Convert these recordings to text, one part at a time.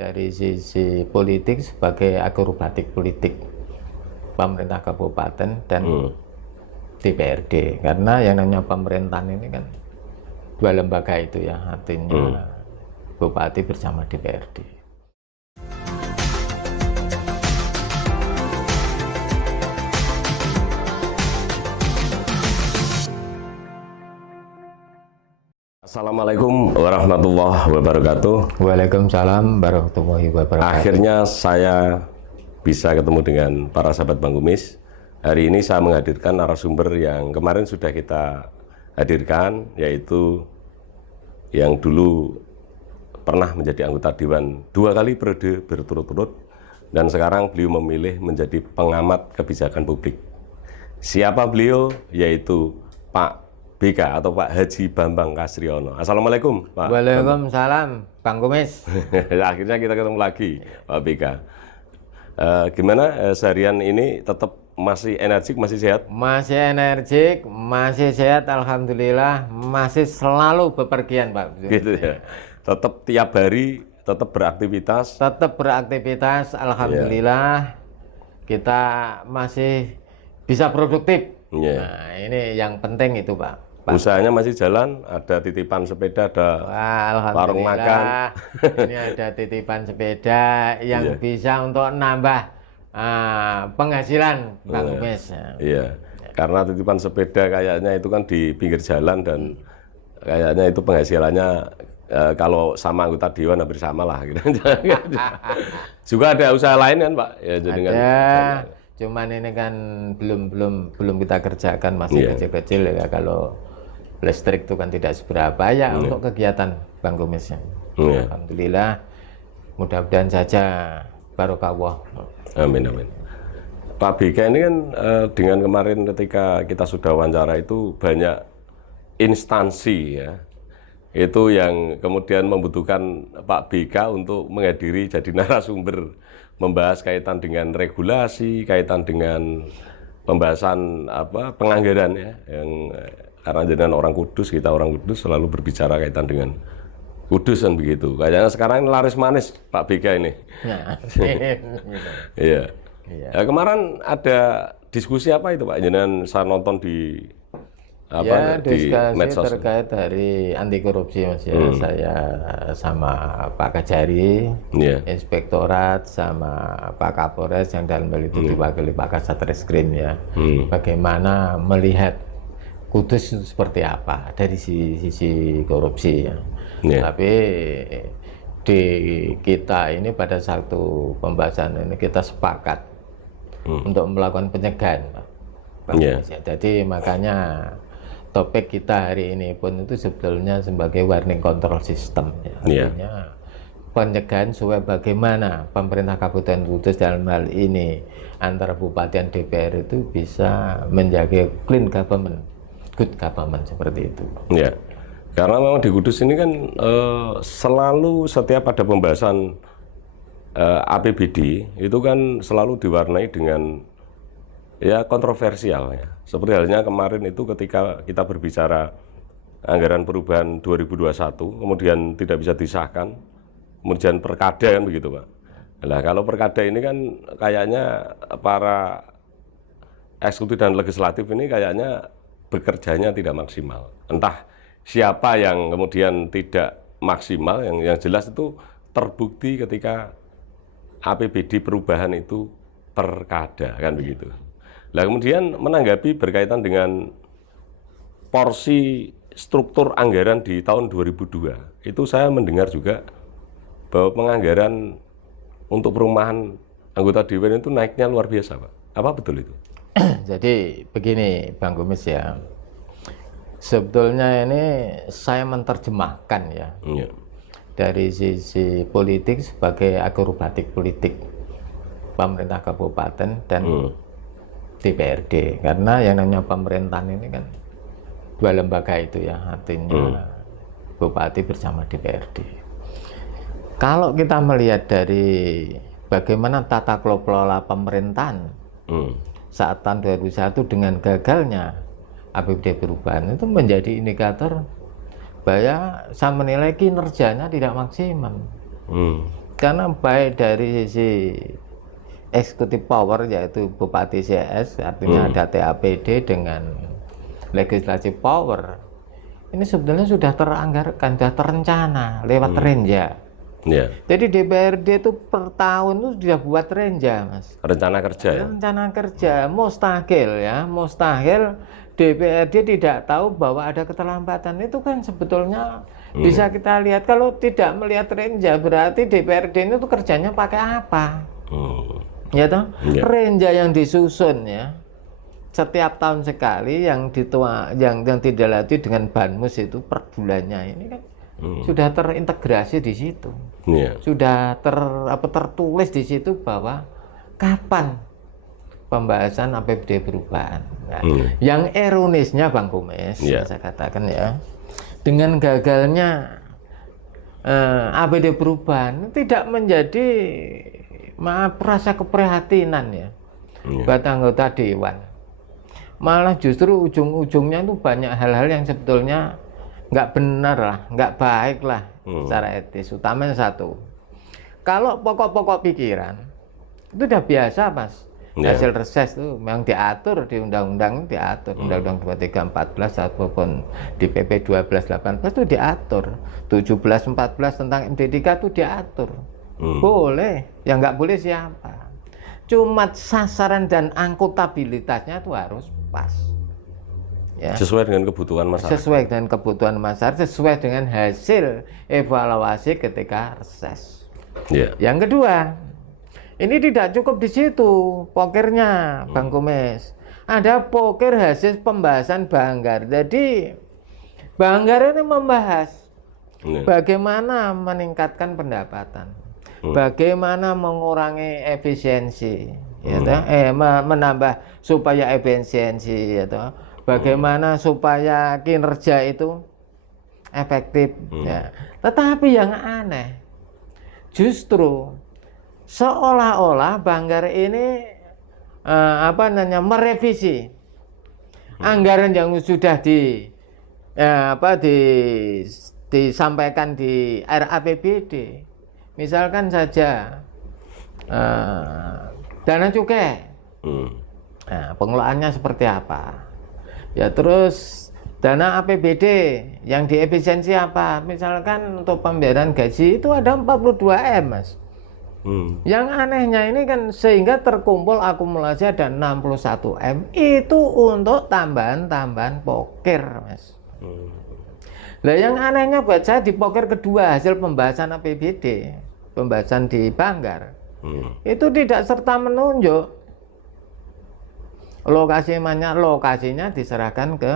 dari sisi politik sebagai akrobatik politik pemerintah kabupaten dan DPRD, karena yang namanya pemerintahan ini kan dua lembaga itu ya, artinya bupati bersama DPRD. Assalamualaikum warahmatullahi wabarakatuh. Waalaikumsalam warahmatullahi wabarakatuh. Akhirnya saya bisa ketemu dengan para sahabat Bang Kumis. Hari ini saya menghadirkan narasumber yang kemarin sudah kita hadirkan, yaitu yang dulu pernah menjadi anggota Dewan 2 kali periode berturut-turut, dan sekarang beliau memilih menjadi pengamat kebijakan publik. Siapa beliau? Yaitu Pak BK atau Pak Haji Bambang Kasriono. Assalamualaikum Pak. Waalaikumsalam Bang Kumis. Akhirnya kita ketemu lagi Pak BK. Gimana seharian ini, tetap masih energik, masih sehat? Masih energik, masih sehat, alhamdulillah, masih selalu bepergian Pak. Gitu ya. Tetap tiap hari tetap beraktivitas. Tetap beraktivitas, alhamdulillah. Kita masih bisa produktif. Nah, ini yang penting itu Pak. Usahanya masih jalan, ada titipan sepeda, ada warung makan. Ini ada titipan sepeda yang bisa untuk nambah penghasilan Bang Kumis. Iya, karena titipan sepeda kayaknya itu kan di pinggir jalan, dan kayaknya itu penghasilannya kalau sama anggota dewan hampir sama lah. Gitu. Juga ada usaha lain kan Pak? Ya, jadi ada, cuman ini kan belum kita kerjakan, masih kecil-kecil ya. Kalau listrik itu kan tidak seberapa ya untuk kegiatan Bang Kumis. Alhamdulillah, mudah-mudahan saja barokah. Amin amin. Pak BK ini kan dengan kemarin ketika kita sudah wawancara itu banyak instansi ya, itu yang kemudian membutuhkan Pak BK untuk menghadiri jadi narasumber, membahas kaitan dengan regulasi, kaitan dengan pembahasan penganggaran ya, yang karena dengan orang Kudus, kita orang Kudus selalu berbicara kaitan dengan Kudus kan begitu. Kayaknya sekarang ini laris manis Pak BK ini. Iya. Ya, kemarin ada diskusi apa itu Pak? Jangan saya nonton di di medsos terkait dari anti korupsi Mas ya. Saya sama Pak Kajari, Inspektorat, sama Pak Kapolres yang dalam hal itu diwakili Pak Kasat Reskrim ya. Bagaimana melihat Kudus seperti apa dari sisi korupsi ya. Tapi di kita ini pada satu pembahasan ini kita sepakat untuk melakukan pencegahan Pak. Jadi makanya topik kita hari ini pun itu sebetulnya sebagai warning control system ya. Artinya pencegahan supaya bagaimana pemerintah Kabupaten Kudus dalam hal ini antara bupati dan DPR itu bisa menjaga clean government, good government seperti itu. Ya, karena memang di Kudus ini kan selalu setiap ada pembahasan APBD itu kan selalu diwarnai dengan ya kontroversial ya. Seperti halnya kemarin itu ketika kita berbicara anggaran perubahan 2021, kemudian tidak bisa disahkan, kemudian perkada kan begitu Pak. Nah kalau perkada ini kan kayaknya para eksekutif dan legislatif ini kayaknya bekerjanya tidak maksimal. Entah siapa yang kemudian tidak maksimal, yang jelas itu terbukti ketika APBD perubahan itu perkada kan begitu. Nah kemudian menanggapi berkaitan dengan porsi struktur anggaran di tahun 2002, itu saya mendengar juga bahwa penganggaran untuk perumahan anggota dewan itu naiknya luar biasa Pak. Apa betul itu? Jadi begini Bang Kumis ya, sebetulnya ini saya menerjemahkan ya dari sisi politik sebagai akrobatik politik pemerintah kabupaten dan DPRD, karena yang namanya pemerintahan ini kan dua lembaga itu ya, artinya bupati bersama DPRD. Kalau kita melihat dari bagaimana tata kelola pemerintahan saat tahun 2001 dengan gagalnya APBD perubahan itu menjadi indikator bahwa saya menilai kinerjanya tidak maksimal. Karena baik dari sisi executive power yaitu Bupati CS, artinya ada TAPD dengan legislative power. Ini sebetulnya sudah teranggarkan, sudah terencana lewat renja. Yeah. Jadi DPRD itu per tahun itu sudah buat renja, Mas. Rencana kerja ya? Rencana kerja, mustahil DPRD tidak tahu bahwa ada keterlambatan. Itu kan sebetulnya bisa kita lihat. Kalau tidak melihat renja, berarti DPRD itu kerjanya pakai apa? Ya toh? Yeah. Renja yang disusun ya, setiap tahun sekali yang dilatih dengan Banmus itu per bulannya ini kan sudah terintegrasi di situ. Yeah. Sudah tertulis di situ bahwa kapan pembahasan APBD perubahan. Nah, yang ironisnya Bang Kumis, saya katakan ya, dengan gagalnya APBD perubahan tidak menjadi rasa keprihatinan ya buat anggota dewan. Malah justru ujung-ujungnya itu banyak hal-hal yang sebetulnya nggak benar lah, nggak baik lah secara etis. Utamanya satu, kalau pokok-pokok pikiran itu udah biasa, Mas. Hasil reses itu memang diatur di undang-undang, diatur undang-undang 2314 ataupun di PP 1218 itu diatur, 1714 tentang MD3 itu diatur. Boleh, yang nggak boleh siapa? Cuma sasaran dan angkutabilitasnya itu harus pas. Ya. Sesuai dengan kebutuhan masyarakat. Sesuai dengan kebutuhan masyarakat, sesuai dengan hasil evaluasi ketika reses. Yeah. Yang kedua, ini tidak cukup di situ pokernya, Bang Kumis. Ada poker hasil pembahasan Banggar. Jadi Banggar ini membahas bagaimana meningkatkan pendapatan, bagaimana mengurangi efisiensi, menambah supaya efisiensi, bagaimana supaya kinerja itu efektif. Ya. Tetapi yang aneh, justru seolah-olah Banggar ini merevisi anggaran yang sudah disampaikan di RAPBD. Misalkan saja dana cukai, pengelolaannya seperti apa? Ya terus dana APBD yang diefisiensi apa? Misalkan untuk pembayaran gaji itu ada 42M, Mas. Yang anehnya ini kan sehingga terkumpul akumulasi ada 61M itu untuk tambahan-tambahan poker, Mas. Nah yang anehnya buat saya di poker kedua hasil pembahasan APBD, pembahasan di Banggar, itu tidak serta menunjuk lokasinya diserahkan ke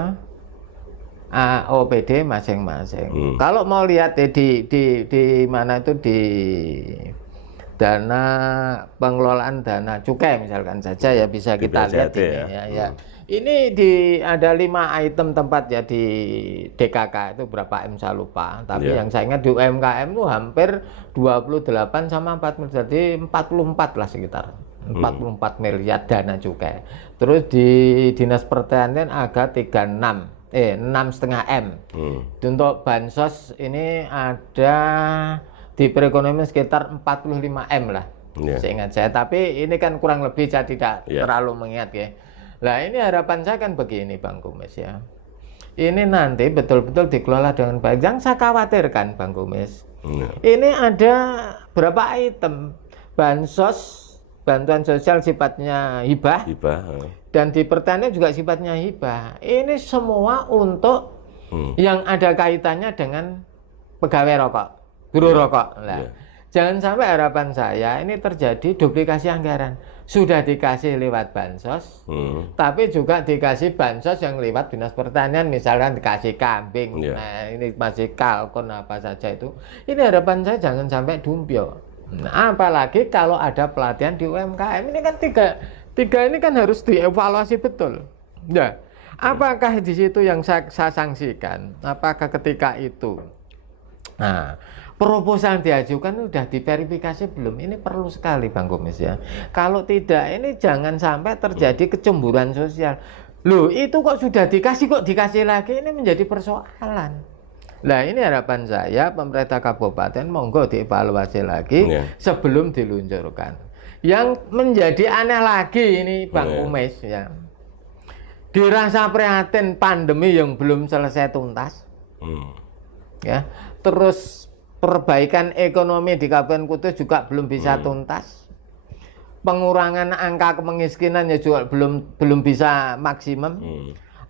OPD masing-masing. Kalau mau lihat di mana itu di dana pengelolaan dana cukai misalkan saja ya bisa kita lihat ini ya. Ini ada 5 item tempat ya di DKK itu berapa M saya lupa. Tapi yang saya ingat di UMKM itu hampir 28 sama 4 jadi 44 lah sekitar. 44 miliar dana cukai. Terus di Dinas Pertanian agak 6,5 M. Untuk bansos ini ada di perekonomian sekitar 45M lah, seingat saya. Tapi ini kan kurang lebih saya tidak terlalu mengingat ya. Nah ini harapan saya kan begini Bang Kumis ya. Ini nanti betul-betul dikelola dengan baik. Yang saya khawatirkan Bang Kumis, ini ada berapa item bansos, bantuan sosial sifatnya hibah, dan di pertanian juga sifatnya hibah. Ini semua untuk yang ada kaitannya dengan pegawai rokok, guru rokok. Nah, jangan sampai harapan saya ini terjadi duplikasi anggaran. Sudah dikasih lewat bansos, tapi juga dikasih bansos yang lewat Dinas Pertanian, misalkan dikasih kambing, nah ini masih kalkun apa saja itu. Ini harapan saya jangan sampai dumpio. Nah, apalagi kalau ada pelatihan di UMKM, ini kan tiga ini kan harus dievaluasi betul. Ya, apakah di situ yang saya sanksikan? Apakah ketika itu proposal diajukan sudah diverifikasi belum? Ini perlu sekali Bang Kumis ya. Kalau tidak ini jangan sampai terjadi kecemburuan sosial. Loh itu kok sudah dikasih lagi, ini menjadi persoalan. Nah ini harapan saya pemerintah kabupaten monggo dievaluasi lagi sebelum diluncurkan. Yang menjadi aneh lagi ini Bang Kumis ya, dirasa prihatin pandemi yang belum selesai tuntas, ya, terus perbaikan ekonomi di Kabupaten Kudus juga belum bisa tuntas, pengurangan angka kemiskinan ya juga belum bisa maksimum.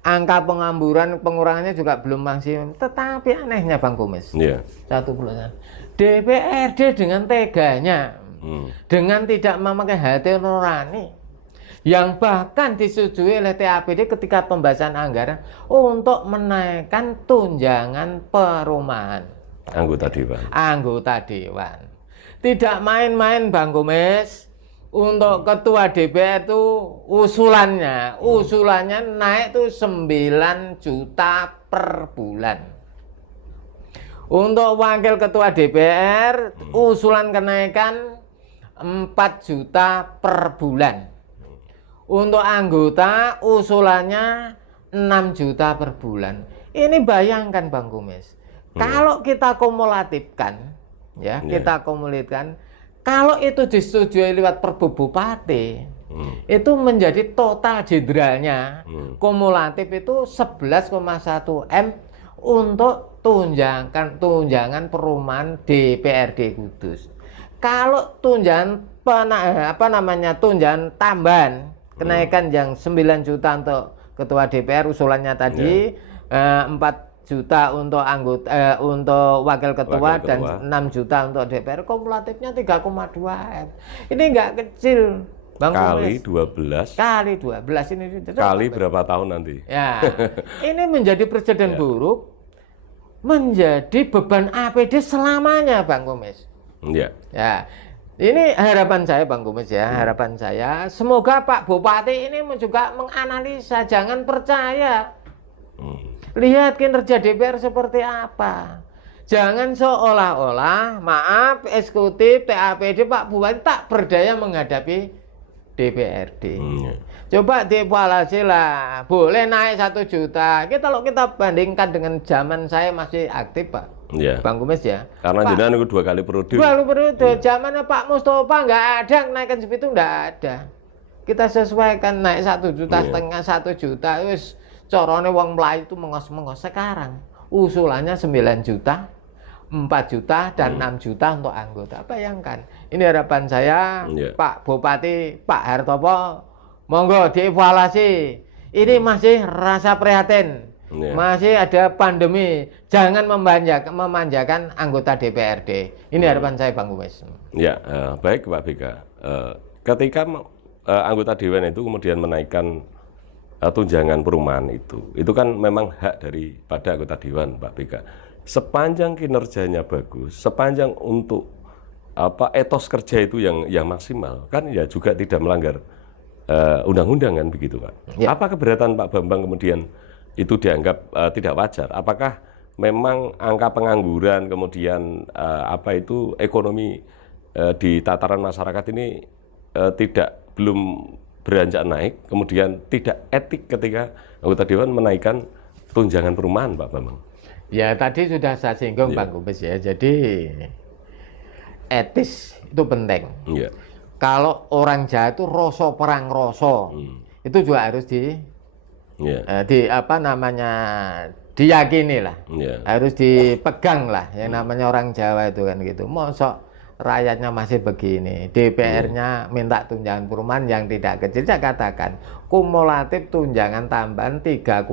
Angka pengamburan pengurangannya juga belum maksimum. Tetapi anehnya Bang Kumis, satu bulan DPRD dengan teganya, dengan tidak memakai hati nurani, yang bahkan disetujui oleh TAPD ketika pembahasan anggaran untuk menaikkan tunjangan perumahan anggota dewan. Tidak main-main Bang Kumis. Untuk ketua DPR itu usulannya naik tuh 9 juta per bulan. Untuk wakil ketua DPR usulan kenaikan 4 juta per bulan. Untuk anggota usulannya 6 juta per bulan. Ini bayangkan Bang Kumis, kalau kita kumulatifkan, ya, kalau itu disetujui lewat Perbu Bupati, itu menjadi total jenderalnya kumulatif itu 11,1 M untuk tunjangan perumahan DPRD Kudus. Kalau tunjangan tunjangan tambahan kenaikan yang 9 juta untuk ketua DPR usulannya tadi, 4 juta untuk anggota untuk wakil ketua dan 6 juta untuk DPR, kumulatifnya 3,2 M. Ini enggak kecil Bang kali Kumis. 12 ini kali berapa tahun nanti ya. Ini menjadi presiden buruk, menjadi beban APD selamanya Bang Kumis. Ya, ini harapan saya Bang Kumis ya, harapan saya semoga Pak Bupati ini juga menganalisa, jangan percaya. Lihat kinerja DPR seperti apa. Jangan seolah-olah, maaf, eksekutif, TAPD, Pak Bupati tak berdaya menghadapi DPRD. Coba dievaluasi lah, boleh naik 1 juta. Kalau kita bandingkan dengan zaman saya masih aktif Pak, Bang Kumis ya. Karena jenengan itu 2 kali periode. Zamannya Pak Mustafa nggak ada kenaikan segitu, nggak ada. Kita sesuaikan naik 1,5 juta, 1 juta, wis. Corone wong Melayu itu mengos-mengos. Sekarang usulannya 9 juta, 4 juta, dan 6 juta untuk anggota. Bayangkan. Ini harapan saya, Pak Bupati, Pak Hartopo, monggo dievaluasi. Ini masih rasa prihatin, masih ada pandemi. Jangan memanjakan anggota DPRD. Ini harapan saya Bang Kumis. Ya, baik Pak BK. Ketika anggota Dewan itu kemudian menaikkan tunjangan perumahan itu kan memang hak daripada anggota Dewan Pak BK. Sepanjang kinerjanya bagus, sepanjang untuk etos kerja itu yang maksimal, kan ya juga tidak melanggar undang-undang kan begitu Pak. Apa keberatan Pak Bambang kemudian itu dianggap tidak wajar? Apakah memang angka pengangguran kemudian ekonomi di tataran masyarakat ini belum beranjak naik, kemudian tidak etik ketika anggota Dewan menaikkan tunjangan perumahan Pak Bambang? Ya tadi sudah saya singgung Bang Kumis ya, jadi etis itu penting. Kalau orang Jawa itu rasa perang rasa, itu juga harus diyakini lah, harus dipegang lah, yang namanya orang Jawa itu kan gitu. Mosok rakyatnya masih begini, DPR-nya minta tunjangan perumahan yang tidak kecil. Saya katakan kumulatif tunjangan tambahan 3,2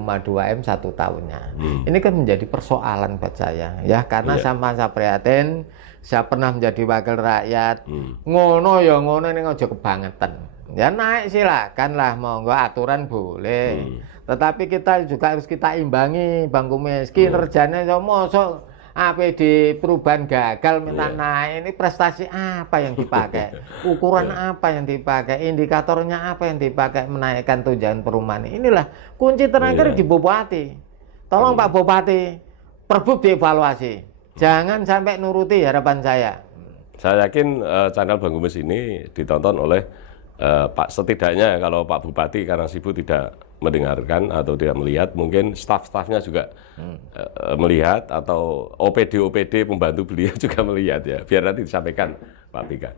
M 1 tahunnya. Ini kan menjadi persoalan buat saya ya, karena sama saya prihatin, saya pernah menjadi wakil rakyat. Ngono ya ngono, ini aja kebangetan. Ya naik silakan lah, monggo aturan boleh. Tetapi kita juga harus kita imbangi Bang Kumis. Kinerjanya mosok APD perubahan gagal minta naik, ini prestasi apa yang dipakai, ukuran apa yang dipakai, indikatornya apa yang dipakai menaikkan tunjangan perumahan. Inilah kunci terakhir di Bupati. Tolong Pak Bupati, Perbu dievaluasi, jangan sampai nuruti harapan saya. Saya yakin channel Bang Kumis ini ditonton oleh Pak, setidaknya kalau Pak Bupati karena sibuk tidak mendengarkan atau tidak melihat, mungkin staf-stafnya juga melihat, atau OPD pembantu beliau juga melihat ya, biar nanti disampaikan Pak Bika.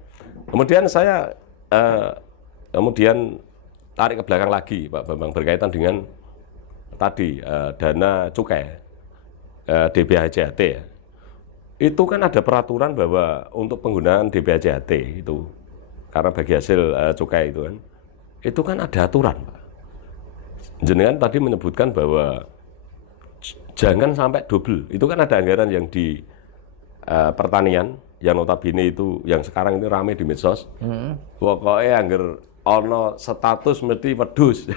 Kemudian saya kemudian tarik ke belakang lagi Pak Bambang berkaitan dengan tadi dana cukai DBHJHT ya. Itu kan ada peraturan bahwa untuk penggunaan DBHJHT itu, karena bagi hasil cukai itu kan ada aturan, Pak. Jenengan tadi menyebutkan bahwa jangan sampai double. Itu kan ada anggaran yang di pertanian, yang notabene itu, yang sekarang ini ramai di medsos. Pokoknya anggar ono status mesti wedhus.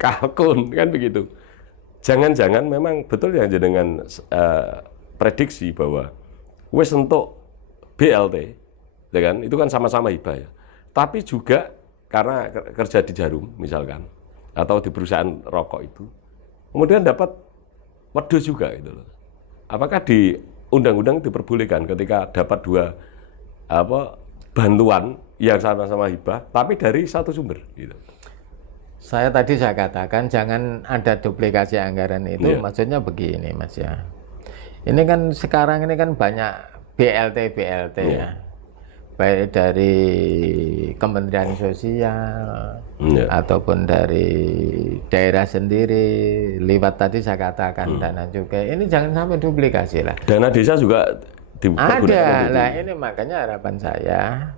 Kalkun, kan begitu. Jangan-jangan memang betul yang jenengan prediksi bahwa wis untuk BLT, ya kan, itu kan sama-sama hibah ya. Tapi juga karena kerja di Jarum misalkan, atau di perusahaan rokok itu, kemudian dapat wedhus juga gitu loh. Apakah di undang-undang diperbolehkan ketika dapat dua bantuan yang sama-sama hibah, tapi dari satu sumber gitu? Saya katakan jangan ada duplikasi anggaran itu, maksudnya begini Mas ya. Ini kan sekarang ini kan banyak BLT ya. Baik dari Kementerian Sosial ataupun dari daerah sendiri, lewat tadi saya katakan dana cukai. Ini jangan sampai duplikasi lah. Dana desa juga ada lah, ini makanya harapan saya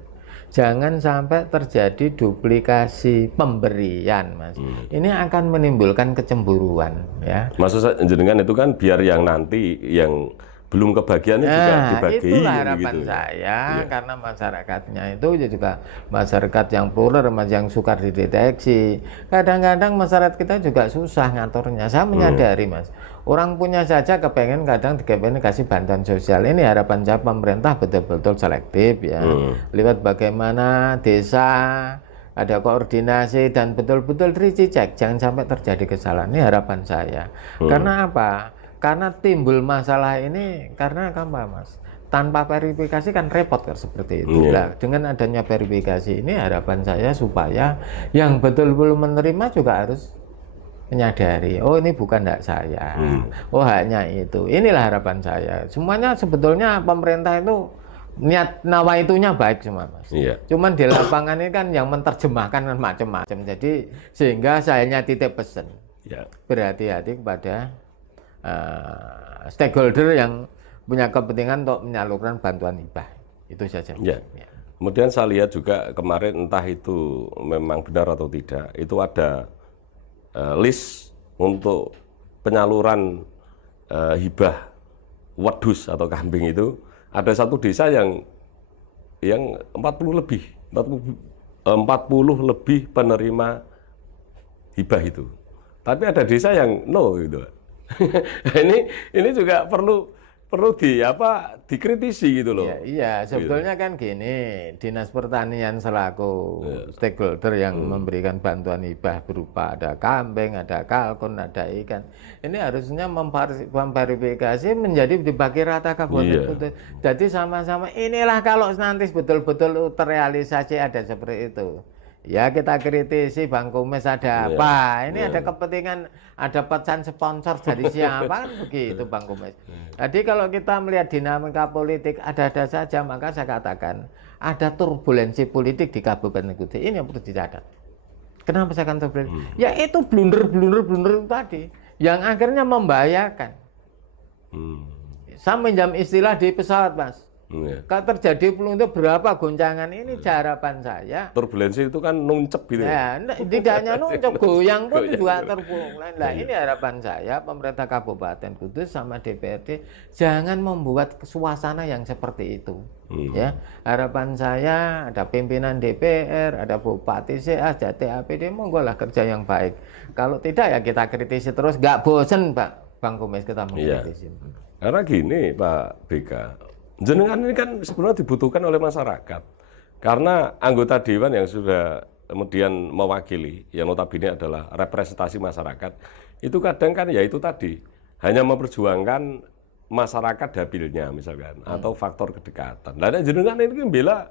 jangan sampai terjadi duplikasi pemberian, Mas. Ini akan menimbulkan kecemburuan ya. Maksud jenengan itu kan biar yang nanti yang belum kebagiannya juga dibagi. Itulah harapan saya, karena masyarakatnya itu juga masyarakat yang plural, yang sukar dideteksi. Kadang-kadang masyarakat kita juga susah ngaturnya. Saya menyadari, Mas. Orang punya saja kepengen kadang dikasih bantuan sosial. Ini harapan saya pemerintah betul-betul selektif ya. Lewat bagaimana desa ada koordinasi dan betul-betul dicek, jangan sampai terjadi kesalahan. Ini harapan saya. Karena apa? Karena timbul masalah ini karena apa, Mas? Tanpa verifikasi kan repot kan seperti itu. Nah, dengan adanya verifikasi ini harapan saya supaya yang betul-betul menerima juga harus menyadari, oh ini bukan hak saya, oh haknya itu. Inilah harapan saya. Semuanya sebetulnya pemerintah itu niat nawaitunya baik semua, Mas. Cuman di lapangan ini kan yang menerjemahkan kan macam-macam. Jadi sehingga saya titip pesan, berhati-hati kepada stakeholder yang punya kepentingan untuk menyalurkan bantuan hibah. Itu saja. Kemudian saya lihat juga kemarin, entah itu memang benar atau tidak, itu ada list untuk penyaluran hibah wedhus atau kambing itu. Ada satu desa yang 40 lebih penerima hibah itu. Tapi ada desa yang no gitu. ini juga perlu dikritisi gitu loh. Iya, sebetulnya kan gini, Dinas Pertanian selaku stakeholder yang memberikan bantuan hibah berupa ada kambing, ada kalkun, ada ikan. Ini harusnya memverifikasi menjadi dibagi rata kabupaten Kudus. Jadi sama-sama inilah kalau nanti betul-betul terrealisasi ada seperti itu. Ya kita kritisi Bang Kumis ada apa? Ini ada kepentingan, ada pesan sponsor dari siapa kan begitu Bang Kumis. Jadi kalau kita melihat dinamika politik ada-ada saja, maka saya katakan ada turbulensi politik di Kabupaten Kudus. Ini yang perlu dicatat. Kenapa saya katakan turbulensi? Ya itu blunder tadi yang akhirnya membahayakan. Saya minjam istilah di pesawat, Mas. Kalau terjadi blunder berapa goncangan ini, harapan saya. Turbulensi itu kan nuncep gitu ya. Tidak hanya nuncep, goyang pun juga terpuruk. Nah, ini harapan saya pemerintah Kabupaten Kudus sama DPRD jangan membuat suasana yang seperti itu. Ya, harapan saya ada pimpinan DPR, ada Bupati CA, ada TAPD, monggolah kerja yang baik. Kalau tidak ya kita kritisi terus, nggak bosen Pak Bang Kumis kita mengkritisi. Karena gini Pak BK, jenengan ini kan sebenarnya dibutuhkan oleh masyarakat. Karena anggota dewan yang sudah kemudian mewakili, yang notabene adalah representasi masyarakat, itu kadang kan ya itu tadi, hanya memperjuangkan masyarakat dapilnya misalkan, atau faktor kedekatan. Nah jenengan ini kan bela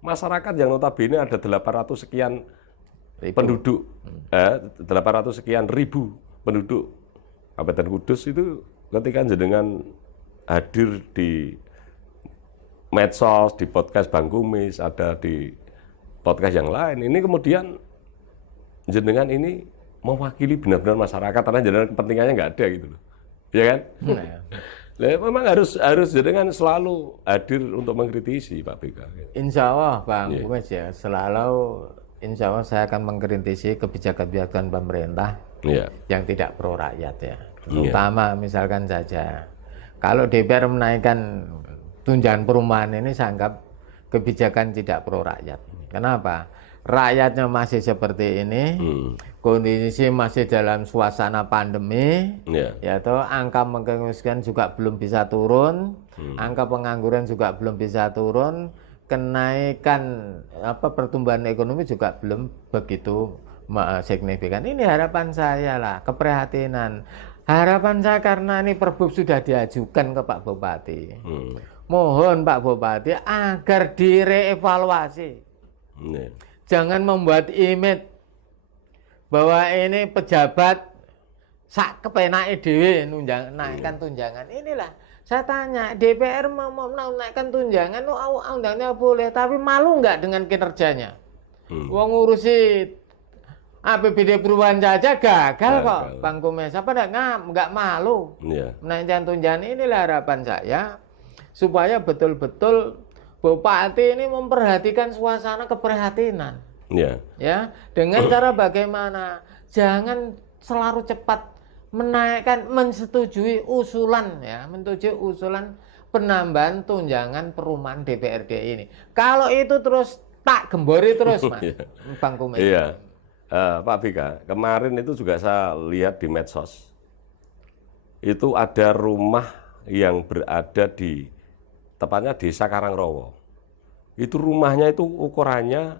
masyarakat yang notabene ada 800 sekian penduduk, 800 sekian ribu penduduk Kabupaten Kudus itu ketika jenengan hadir di medsos, di podcast Bang Kumis, ada di podcast yang lain, ini kemudian jenengan ini mewakili benar-benar masyarakat karena jenengan kepentingannya nggak ada gitu loh, ya kan? Memang harus jenengan selalu hadir untuk mengkritisi Pak BK. Insya Allah Bang Kumis ya, selalu insya Allah saya akan mengkritisi kebijakan-kebijakan pemerintah yang tidak pro rakyat ya. Terutama misalkan saja, kalau DPR menaikkan tunjangan perumahan ini saya anggap kebijakan tidak pro rakyat. Kenapa? Rakyatnya masih seperti ini, kondisi masih dalam suasana pandemi, ya toh, angka kemiskinan juga belum bisa turun, angka pengangguran juga belum bisa turun, kenaikan pertumbuhan ekonomi juga belum begitu signifikan. Ini harapan saya lah, keprihatinan. Harapan saya karena ini Perbup sudah diajukan ke Pak Bupati. Mohon Pak Bupati agar direevaluasi. Jangan membuat image bahwa ini pejabat sak kepenake dhewe naikkan tunjangan. Inilah saya tanya, DPR mau naikkan tunjangan, undangnya boleh, tapi malu nggak dengan kinerjanya? Wong ngurusi APBD perubahan saja gagal kok, Bang Kumis. Apa nggak malu menaikkan tunjangan? Inilah harapan saya supaya betul-betul Bupati ini memperhatikan suasana keprihatinan. Ya, dengan cara bagaimana? Jangan selalu cepat menaikkan, menyetujui usulan penambahan tunjangan perumahan DPRD ini. Kalau itu terus tak gembori terus, Mas. Bang Kumis. Iya. Pak BK, kemarin itu juga saya lihat di medsos. Itu ada rumah yang berada di tepatnya Desa Karangrowo. Itu rumahnya itu ukurannya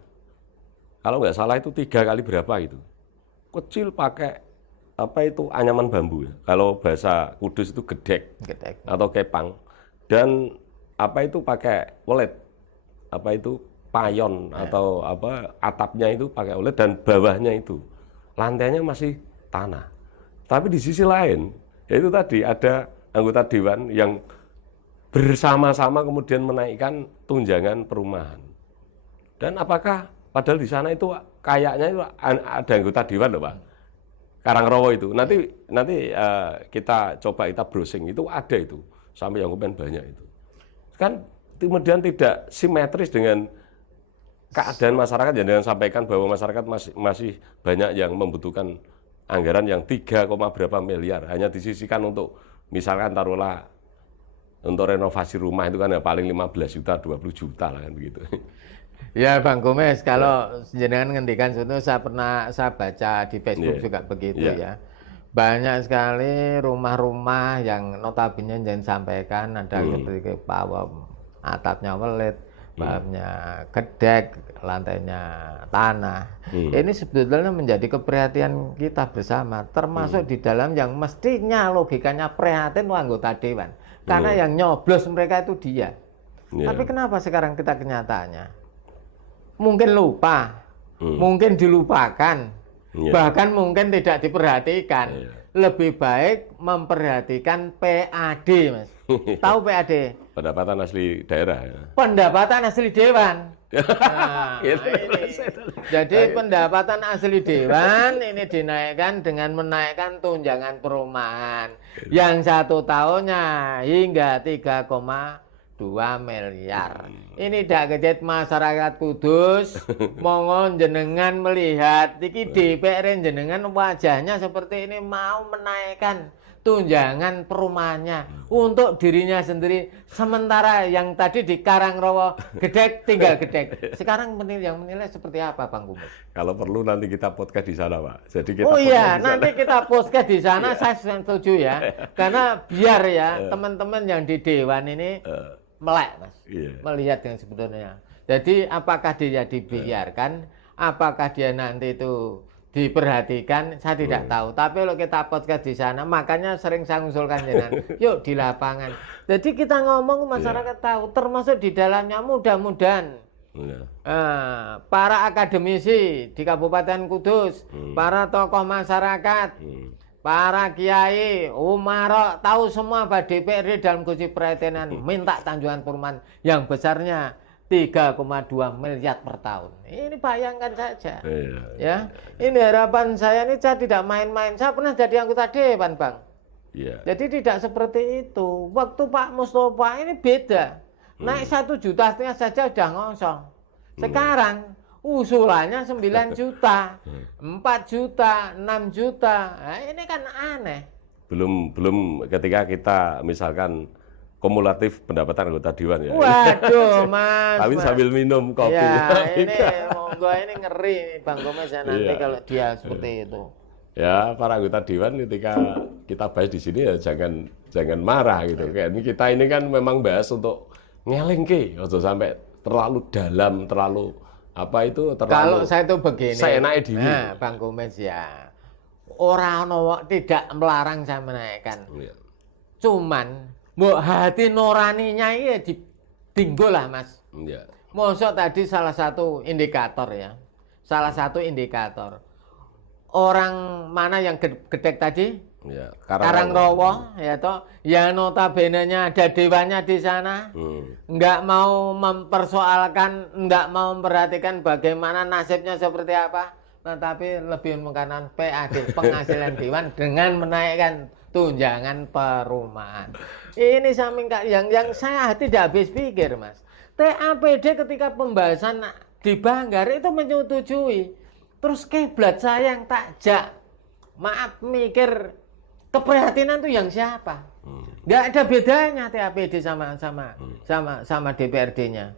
kalau nggak salah itu 3 kali berapa itu. Kecil pakai anyaman bambu ya. Kalau bahasa Kudus itu gedek. Atau kepang. Dan pakai welet. Payon atau atapnya itu pakai welet dan bawahnya itu lantainya masih tanah. Tapi di sisi lain, yaitu tadi ada anggota dewan yang bersama-sama kemudian menaikkan tunjangan perumahan. Dan apakah padahal di sana itu kayaknya itu ada anggota dewan loh Pak, Karangrowo itu. Nanti kita browsing itu ada itu sampai yang komen banyak itu. Kan kemudian tidak simetris dengan keadaan masyarakat yang dengan sampaikan bahwa masyarakat masih banyak yang membutuhkan anggaran yang 3, berapa miliar hanya disisihkan untuk misalkan taruhlah untuk renovasi rumah itu kan ya paling 15 juta, 20 juta lah kan begitu. Ya Bang Kumis, kalau jenengan ngendikan itu saya baca di Facebook juga begitu ya. Banyak sekali rumah-rumah yang notabene yang disampaikan ada seperti atapnya welet, bawahnya gedek, lantainya tanah. Ini sebetulnya menjadi keprihatinan kita bersama, termasuk di dalam yang mestinya logikanya prihatin anggota dewan. Karena yang nyoblos mereka itu dia. Tapi kenapa sekarang kita kenyataannya? Mungkin lupa, mungkin dilupakan, bahkan mungkin tidak diperhatikan. Lebih baik memperhatikan PAD, Mas. Tahu PAD? Pendapatan asli daerah. Pendapatan asli dewan. Nah, jadi pendapatan asli dewan ini dinaikkan dengan menaikkan tunjangan perumahan yang 1 tahunnya hingga 3,2 miliar. Ini dak kejet masyarakat Kudus. Monggo jenengan melihat iki DPR jenengan wajahnya seperti ini mau menaikkan tunjangan perumahannya untuk dirinya sendiri, sementara yang tadi di Karangrowo gedek tinggal gedek. Sekarang yang menilai seperti apa Bang Kumis? Kalau perlu nanti kita podcast di sana Pak. Jadi kita nanti kita podcast di sana. Saya setuju ya, karena biar ya teman-teman yang di dewan ini melek Mas, melihat yang sebetulnya. Jadi apakah dia dibiarkan, apakah dia nanti itu diperhatikan, saya tidak tahu. Tapi kalau kita podcast di sana, makanya sering saya usulkan jenengan, yuk di lapangan. Jadi kita ngomong masyarakat tahu, termasuk di dalamnya mudah-mudahan para akademisi di Kabupaten Kudus, para tokoh masyarakat, para kiai, umarok, tahu semua bahwa DPRD dalam kursi perhatian minta tanjuan perumahan yang besarnya 3,2 miliar per tahun. Ini bayangkan saja. Ya, ini harapan saya, ini saya tidak main-main. Saya pernah jadi anggota dewan, Bang. Jadi tidak seperti itu. Waktu Pak Mustafa ini beda. Naik 1,5 juta saja sudah ngosong. Sekarang usulannya 9 juta, 4 juta, 6 juta. Nah, ini kan aneh. Belum ketika kita misalkan kumulatif pendapatan anggota dewan ya. Waduh, Mas. Tapi sambil minum kopi. Ya, ini monggo, ini ngeri Bang Gomez ya nanti kalau dia seperti itu. Ya, para anggota dewan ketika kita bahas di sini ya jangan marah gitu. Kayak kita ini kan memang bahas untuk ngelengke, sampai terlalu dalam, terlalu apa itu terlalu. Kalau saya tuh begini. Saya naik diri. Nah, Bang Gomez ya. Orang tidak melarang saya menaikkan. Cuman hati nuraninya ya ditinggal lah, Mas. Mosok tadi salah satu indikator ya. Salah satu indikator. Orang mana yang gedek tadi? Karangrowo ya toh, ya notabene-nya ada dewannya di sana, nggak mau mempersoalkan, nggak mau memperhatikan bagaimana nasibnya seperti apa, tetapi lebih menekankan PAD, penghasilan dewan dengan menaikkan tunjangan perumahan. Ini samping yang saya tidak habis pikir, Mas. TAPD ketika pembahasan di Banggar itu menyetujui, terus kiblat saya yang takjak, maaf mikir. Keprihatinan itu yang siapa? Nggak ada bedanya TAPD sama DPRD-nya.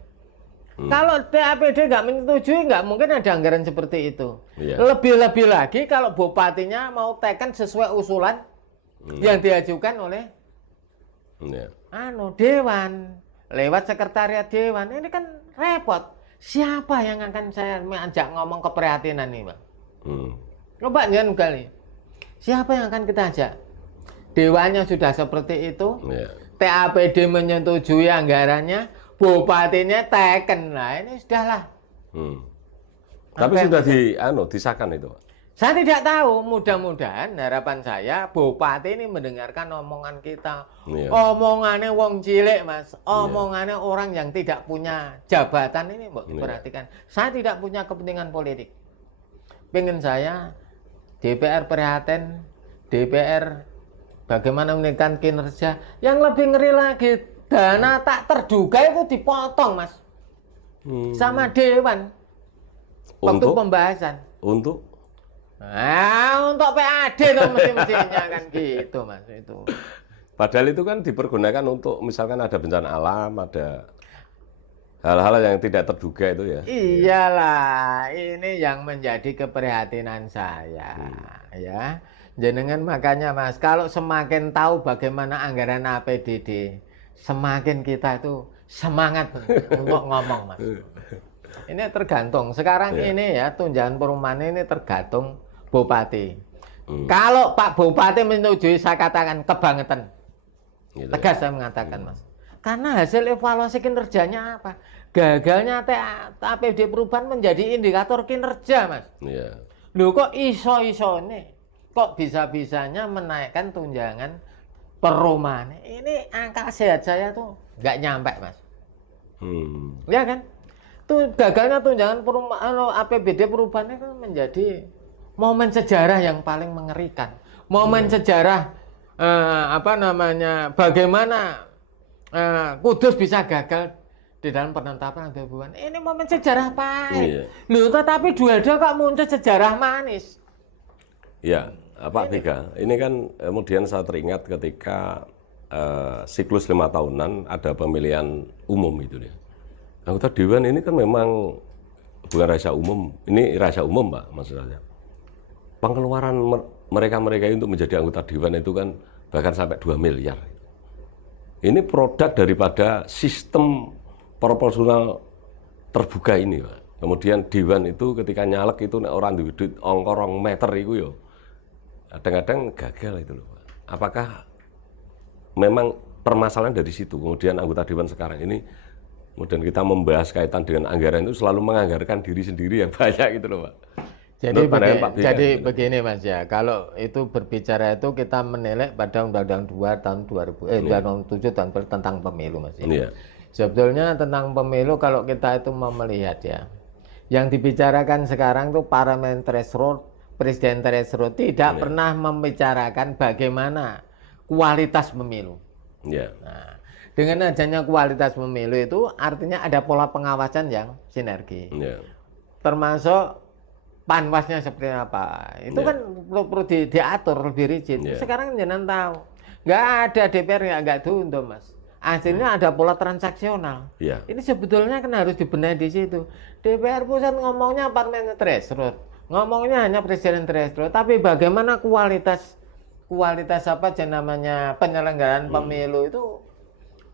Kalau TAPD nggak menyetujui, nggak mungkin ada anggaran seperti itu. Lebih-lebih lagi kalau bupatinya mau teken sesuai usulan yang diajukan oleh dewan lewat sekretariat dewan. Ini kan repot. Siapa yang akan saya ajak ngomong keprihatinan ini, Pak? Coba jangan kali. Siapa yang akan kita ajak? Dewannya sudah seperti itu, TAPD menyetujui anggarannya, bupatinya teken. Nah ini sudahlah. Tapi sudah disahkan itu, Pak? Saya tidak tahu, mudah-mudahan harapan saya bupati ini mendengarkan omongan kita. Omongannya wong cilik, Mas. Omongannya orang yang tidak punya jabatan ini, Mbak, diperhatikan. Saya tidak punya kepentingan politik. Pengen saya DPR prihatin, DPR bagaimana meningkatkan kinerja. Yang lebih ngeri lagi, dana tak terduga itu dipotong, Mas. Sama dewan. Waktu pembahasan. Untuk PAD tuh mesti-mestinya kan gitu, Mas, itu. Padahal itu kan dipergunakan untuk misalkan ada bencana alam, ada hal-hal yang tidak terduga itu ya. Iyalah, ini yang menjadi keprihatinan saya, ya. Jenengan makanya, Mas, kalau semakin tahu bagaimana anggaran APBD, semakin kita itu semangat untuk ngomong, Mas. Ini tergantung. Sekarang ini ya tunjangan perumahan ini tergantung bupati. Kalau Pak Bupati menyetujui, saya katakan kebangetan. Tegas saya mengatakan, Mas. Karena hasil evaluasi kinerjanya apa? Gagalnya APBD perubahan menjadi indikator kinerja, Mas. Loh kok iso-iso nih? Kok bisa-bisanya menaikkan tunjangan perumahan? Ini angka sehat saya tuh nggak nyampe, Mas. Ya kan? Tuh gagalnya tunjangan perumahan APBD perubahan itu menjadi momen sejarah yang paling mengerikan. Momen sejarah bagaimana Kudus bisa gagal di dalam penetapan APBD. Ini momen sejarah pahit. Loh, tetapi dua-dua kok muncul sejarah manis. Ya, Pak Bega, ini kan kemudian saya teringat ketika siklus 5 tahunan ada pemilihan umum itu ya. Anggota dewan ini kan memang bukan rahasia umum, ini rahasia umum, Pak, maksud saya. Pengeluaran mereka untuk menjadi anggota dewan itu kan bahkan sampai 2 miliar. Ini produk daripada sistem proporsional terbuka ini, Pak. Kemudian dewan itu ketika nyalek itu orang duit ongkorong meter itu ya. Kadang-kadang gagal itu loh, Pak. Apakah memang permasalahan dari situ? Kemudian anggota dewan sekarang ini kemudian kita membahas kaitan dengan anggaran itu selalu menganggarkan diri sendiri yang banyak gitu loh Pak. Jadi begini Mas ya, kalau itu berbicara itu kita menilai pada Undang-Undang 2 tahun 2000, Undang-Undang 7 tahun tentang pemilu Mas ya. Iya. Sebetulnya tentang pemilu kalau kita itu mau melihat ya, yang dibicarakan sekarang itu parliamentary threshold, presiden threshold, tidak pernah membicarakan bagaimana kualitas pemilu. Iya. Nah, dengan adanya kualitas pemilu itu artinya ada pola pengawasan yang sinergi. Iya. Termasuk panwasnya seperti apa, itu kan perlu diatur lebih rigid. Sekarang jangan tahu, nggak ada DPR nggak diunduh Mas. Hasilnya ada pola transaksional. Ini sebetulnya kan harus dibenahi di situ. DPR pusat ngomongnya parliamentary threshold, ngomongnya hanya presiden threshold, tapi bagaimana kualitas apa namanya penyelenggaraan pemilu itu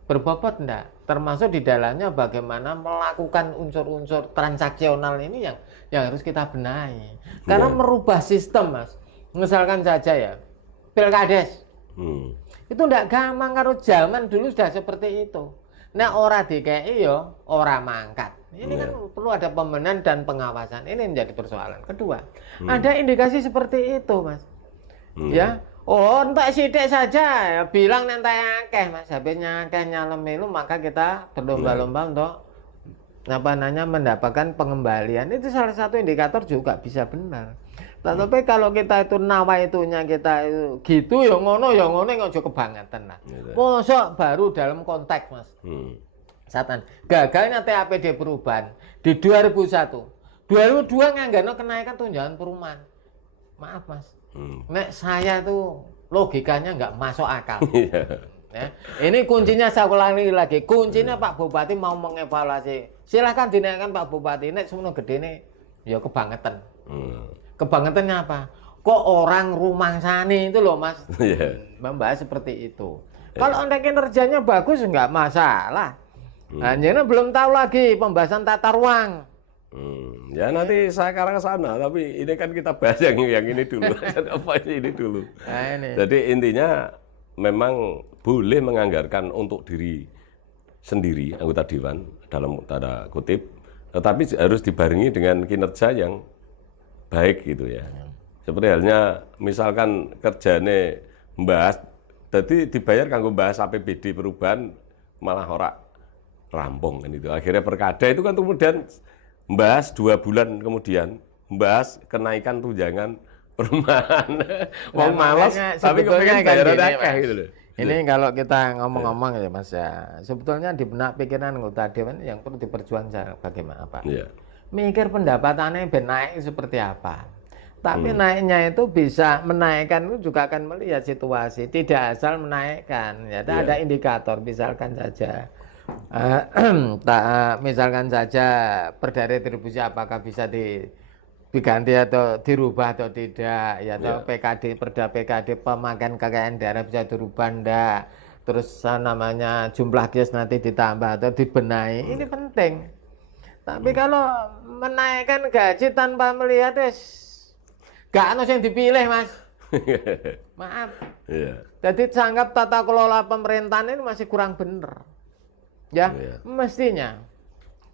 berbobot enggak? Termasuk di dalamnya bagaimana melakukan unsur-unsur transaksional ini yang harus kita benahi. Karena merubah sistem Mas. Misalkan saja ya, Pilkades. Itu enggak gampang, kalau zaman dulu sudah seperti itu. Nah, ora DKI yo, ora mangkat. Ini kan perlu ada pembenahan dan pengawasan. Ini menjadi persoalan. Kedua, ada indikasi seperti itu Mas. Ya. Oh, entek sithik saja ya, bilang entek akeh Mas, habisnya akeh nyalem melu, maka kita berlomba-lomba untuk mendapatkan pengembalian. Itu salah satu indikator juga bisa benar. Tapi kalau kita itu nawaitunya kita itu gitu ya ngono aja kebangetan lah. Mosok baru dalam konteks Mas. Satan. Gagalnya TAPD perubahan di 2001. 2002 nganggarno kenaikan tunjangan perumahan. Maaf Mas. Nek saya tuh logikanya nggak masuk akal. Ya. Ini kuncinya saya ulangi lagi. Kuncinya Pak Bupati mau mengevaluasi. Silakan dinaikkan Pak Bupati. Nek semono gede nih, ya kebangetan. Kebangetannya apa? Kok orang rumangsani itu loh Mas. Membahas seperti itu. Kalau anda kinerjanya bagus nggak masalah. Hanya belum tahu lagi pembahasan tata ruang. Ya nanti saya ke sana, tapi ini kan kita bahas yang ini dulu. Apa ini dulu. Nah, ini. Jadi intinya memang boleh menganggarkan untuk diri sendiri anggota dewan dalam tanda kutip, tetapi harus dibarengi dengan kinerja yang baik gitu ya. Seperti halnya misalkan kerjane membahas, jadi dibayar kanggo bahas APBD perubahan malah ora rampung kan itu. Akhirnya perkada itu kan kemudian membahas 2 bulan kemudian membahas kenaikan tunjangan perumahan. Wong malas tapi kepengen bayaran akeh gitu loh. Ini kalau kita ngomong-ngomong ya Mas ya, sebetulnya di benak pikiran anggota dewan yang perlu diperjuangkan bagaimana Pak. Mikir pendapatannya ben naik seperti apa. Tapi naiknya itu bisa menaikkan itu juga akan melihat situasi, tidak asal menaikkan. Ya, ada indikator misalkan saja. Misalkan saja perda retribusi apakah bisa diganti atau dirubah atau tidak ya, atau PKD perda PKD pemakaian kekayaan daerah bisa dirubah enggak, terus namanya jumlah kios nanti ditambah atau dibenahi, ini penting. Tapi kalau menaikkan gaji tanpa melihat gak ada yang dipilih Mas. Maaf. Jadi sanggap tata kelola pemerintahan ini masih kurang benar. Ya, mestinya.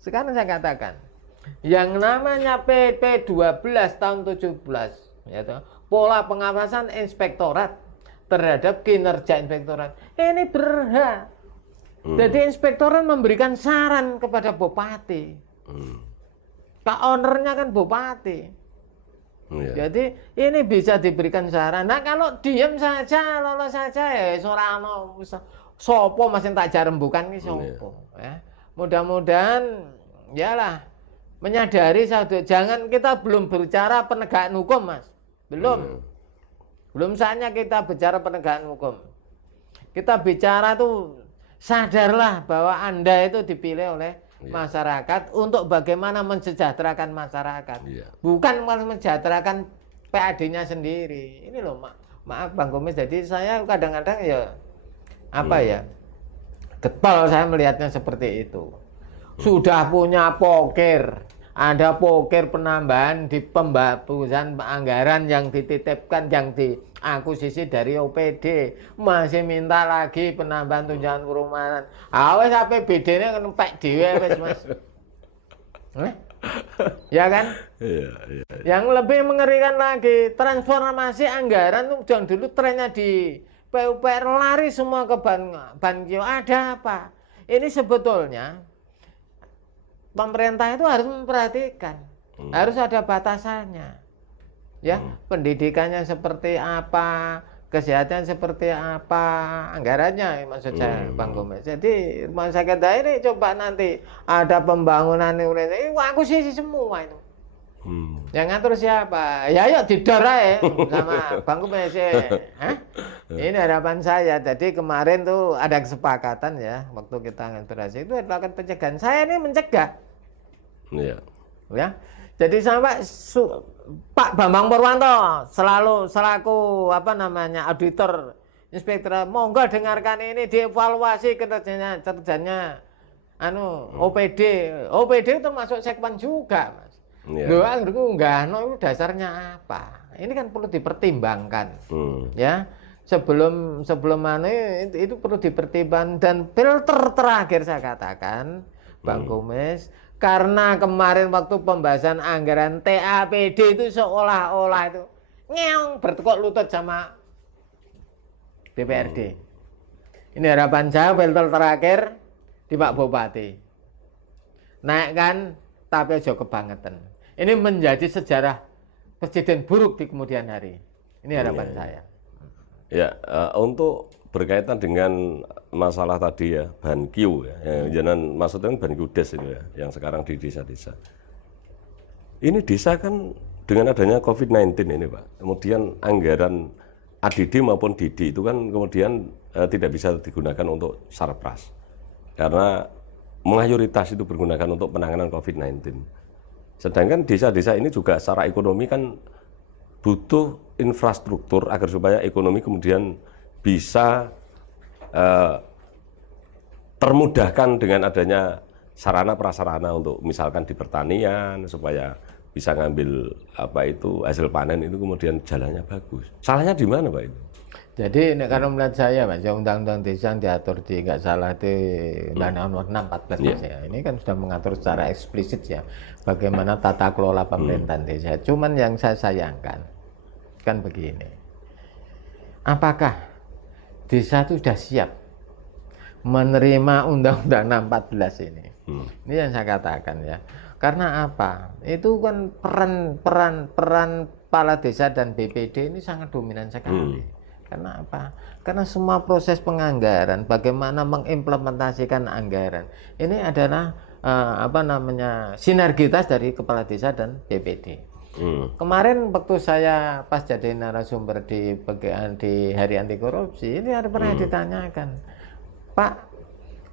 Sekarang saya katakan, yang namanya PP 12 tahun 17, ya, pola pengawasan inspektorat terhadap kinerja inspektorat, ini berhak. Jadi inspektorat memberikan saran kepada bupati. Pak ownernya kan bupati. Jadi ini bisa diberikan saran. Nah kalau diam saja, lolos saja ya sorano. Sopo masih tak jarembukan ki sopo ya. Mudah-mudahan yalah menyadari satu, jangan kita belum berbicara penegakan hukum Mas. Belum saatnya kita bicara penegakan hukum. Kita bicara tuh sadarlah bahwa Anda itu dipilih oleh masyarakat untuk bagaimana mensejahterakan masyarakat. Bukan mensejahterakan PAD-nya sendiri. Ini loh maaf Bang Komis, jadi saya kadang-kadang ya getol saya melihatnya seperti itu. Sudah punya pokir, ada pokir penambahan di pembahasan anggaran yang dititipkan, yang diakuisisi dari OPD, masih minta lagi penambahan tunjangan perumahan. Awes APBD-nya ngempek dhewe wis Mas. Ya kan? Iya. Yang lebih mengerikan lagi, transformasi anggaran tuh yang dulu trennya di PUPR lari semua ke Bankio. Ada apa? Ini sebetulnya pemerintah itu harus memperhatikan, harus ada batasannya. Ya, pendidikannya seperti apa, kesehatan seperti apa, anggarannya maksud saya Bang Gomez. Jadi rumah sakit daerah ini coba nanti ada pembangunan ini aku sih semua itu. Yang ngatur siapa? Ya yuk didor aja sama Bang Gomez. Ini harapan saya. Jadi kemarin tuh ada kesepakatan ya, waktu kita ngoperasi itu melakukan pencegahan. Saya ini mencegah. Iya. Ya. Jadi sampai Pak Bambang Purwanto selaku auditor inspektor, monggo dengarkan ini, dievaluasi kerjanya OPD. OPD termasuk sekpan juga, Mas. Loh, itu dasarnya apa? Ini kan perlu dipertimbangkan. Ya. Sebelum itu perlu dipertimbangkan, dan filter terakhir saya katakan Bang Gomez, karena kemarin waktu pembahasan anggaran TAPD itu seolah-olah itu ngeong bertekuk lutut sama DPRD. Ini harapan saya filter terakhir di Pak Bupati. Naikkan tapi aja kebangetan. Ini menjadi sejarah presiden buruk di kemudian hari. Ini harapan saya. Ya, untuk berkaitan dengan masalah tadi ya, Bankio ya, jangan maksudnya Bankiudes itu ya, yang sekarang di desa-desa. Ini desa kan dengan adanya COVID-19 ini Pak, kemudian anggaran ADD maupun DD itu kan kemudian tidak bisa digunakan untuk sarpras, karena mayoritas itu bergunakan untuk penanganan COVID-19. Sedangkan desa-desa ini juga secara ekonomi kan butuh infrastruktur agar supaya ekonomi kemudian bisa termudahkan dengan adanya sarana prasarana untuk misalkan di pertanian supaya bisa ngambil hasil panen itu kemudian jalannya bagus. Salahnya di mana Pak itu? Jadi karena melihat saya Mas, undang-undang desa yang diatur di nggak salah di Undang-Undang Nomor 6/14 Mas ya. Ini kan sudah mengatur secara eksplisit ya bagaimana tata kelola pemerintahan desa. Cuman yang saya sayangkan kan begini. Apakah desa itu sudah siap menerima Undang-Undang 6/14 ini? Ini yang saya katakan ya. Karena apa? Itu kan peran kepala desa dan BPD ini sangat dominan sekali. Karena apa? Karena semua proses penganggaran, bagaimana mengimplementasikan anggaran, ini adalah sinergitas dari kepala desa dan BPD. Kemarin waktu saya pas jadi narasumber di Hari Anti Korupsi, ini ada pernah ditanyakan, Pak,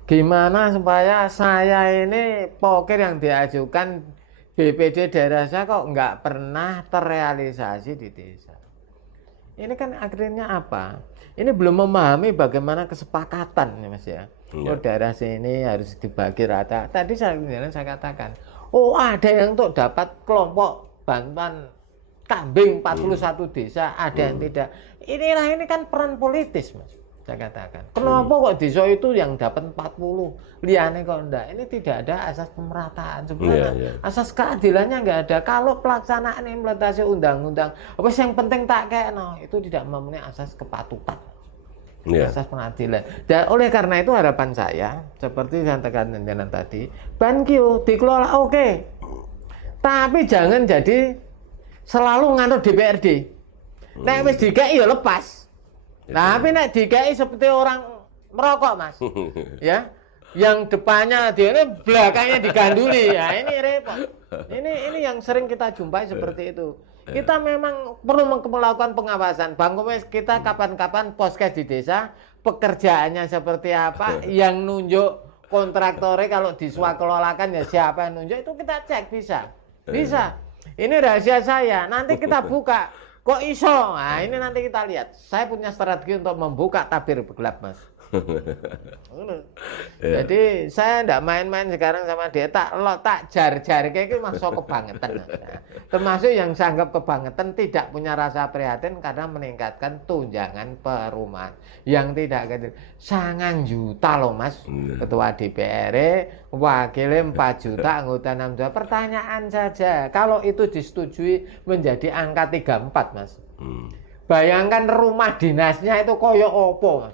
gimana supaya saya ini pokir yang diajukan BPD daerah saya kok nggak pernah terrealisasi di desa? Ini kan akhirnya apa? Ini belum memahami bagaimana kesepakatan Mas ya. Oh, daerah sini harus dibagi rata. Tadi saya katakan, oh ada yang untuk dapat kelompok bantuan kambing 41 desa, ada yang tidak. Ini kan peran politis Mas. Saya katakan. Kenapa kok desa itu yang dapat 40, liane kok enggak? Ini tidak ada asas pemerataan sebenarnya. Asas keadilannya enggak ada. Kalau pelaksanaan implementasi undang-undang, apa yang penting tak kena, itu tidak memenuhi asas kepatutan. Asas pengadilan. Dan oleh karena itu harapan saya, seperti saya tekankan tadi, Bankio dikelola oke. Tapi jangan jadi selalu ngantor DPRD. Nek wis dikai ya lepas. Tapi nek dikai seperti orang merokok Mas, ya, yang depannya dia ini belakangnya diganduli, ya ini repot. Ini yang sering kita jumpai seperti itu. Kita memang perlu melakukan pengawasan. Bang Gomez, kita kapan-kapan poskes di desa, pekerjaannya seperti apa, yang nunjuk kontraktornya kalau diswakelolakan ya siapa yang nunjuk, itu kita cek bisa. Ini rahasia saya. Nanti kita buka. Kok iso? Nah ini nanti kita lihat. Saya punya strategi untuk membuka tabir gelap Mas. Jadi saya tidak main-main sekarang sama dia, tak jar-jar kayak masuk kebangetan. Termasuk yang saya anggap kebangetan tidak punya rasa prihatin karena meningkatkan tunjangan perumahan yang tidak gitu. 9 juta loh Mas, ketua DPR, wakilnya 4 juta, anggota 6 juta. Pertanyaan saja, kalau itu disetujui menjadi angka 34 Mas. Bayangkan rumah dinasnya itu koyo opo Mas.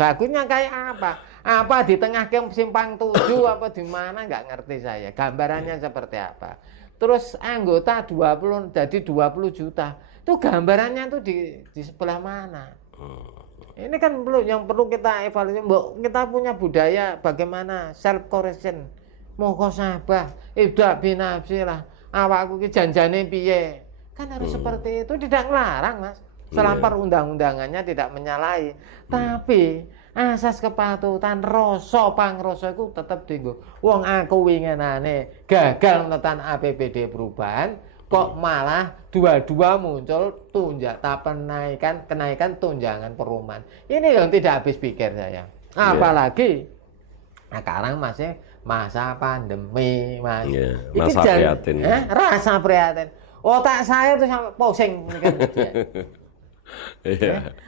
Bagusnya kayak apa? Apa di tengah simpang 7 apa di mana nggak ngerti saya. Gambarannya seperti apa? Terus anggota 20 jadi 20 juta. Itu gambarannya tuh di sebelah mana? Ini kan yang perlu kita evaluasi. Kita punya budaya bagaimana self correction. Moko sabah, ibda binafsi lah. Awakku ki janjane piye? Kan harus seperti itu, tidak ngelarang Mas. Selama undang-undangannya tidak menyalahi, tapi asas kepatutan rasa pangrasa iku tetep dienggo. Wong aku winginane gagal netan APBD perubahan, kok malah dua-dua muncul kenaikan tunjangan perumahan. Ini yang tidak habis pikir saya. Apalagi sekarang masih masa pandemi, Mas. Masa prihatin. Rasa prihatin. Otak saya tuh sampai pusing.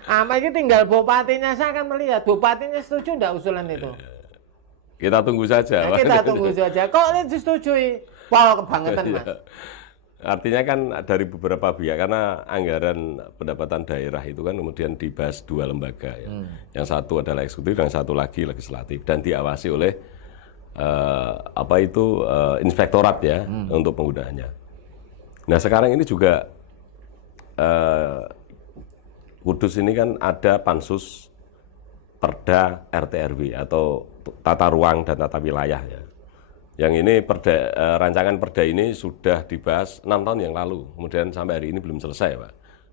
Ama ini tinggal bupatinya, saya akan melihat bupatinya setuju enggak usulan itu. Kita tunggu saja. Kita tunggu saja. Kok ini disetujui? Wah, kebangetan Mas. Artinya kan dari beberapa pihak, karena anggaran pendapatan daerah itu kan kemudian dibahas 2 lembaga ya. Yang satu adalah eksekutif, yang satu lagi legislatif, dan diawasi oleh inspektorat ya untuk penggunaannya. Nah sekarang ini juga Kudus ini kan ada pansus Perda RT/RW atau tata ruang dan tata wilayah ya. Yang ini rancangan perda ini sudah dibahas 6 tahun yang lalu, kemudian sampai hari ini belum selesai Pak.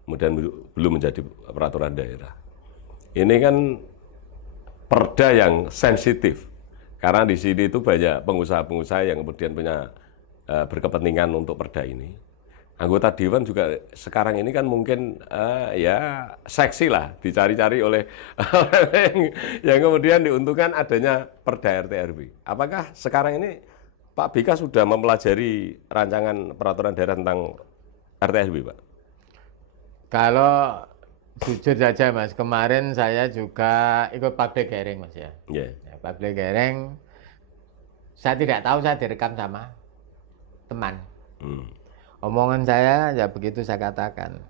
Kemudian belum menjadi peraturan daerah. Ini kan perda yang sensitif, karena di sini itu banyak pengusaha-pengusaha yang kemudian punya berkepentingan untuk perda ini. Anggota dewan juga sekarang ini kan mungkin seksi lah, dicari-cari oleh orang yang kemudian diuntungkan adanya perda RT/RW. Apakah sekarang ini Pak BK sudah mempelajari rancangan peraturan daerah tentang RT/RW, Pak? Kalau jujur saja Mas, kemarin saya juga ikut public hearing Mas ya. Public hearing, saya tidak tahu, saya direkam sama teman. Omongan saya ya begitu saya katakan.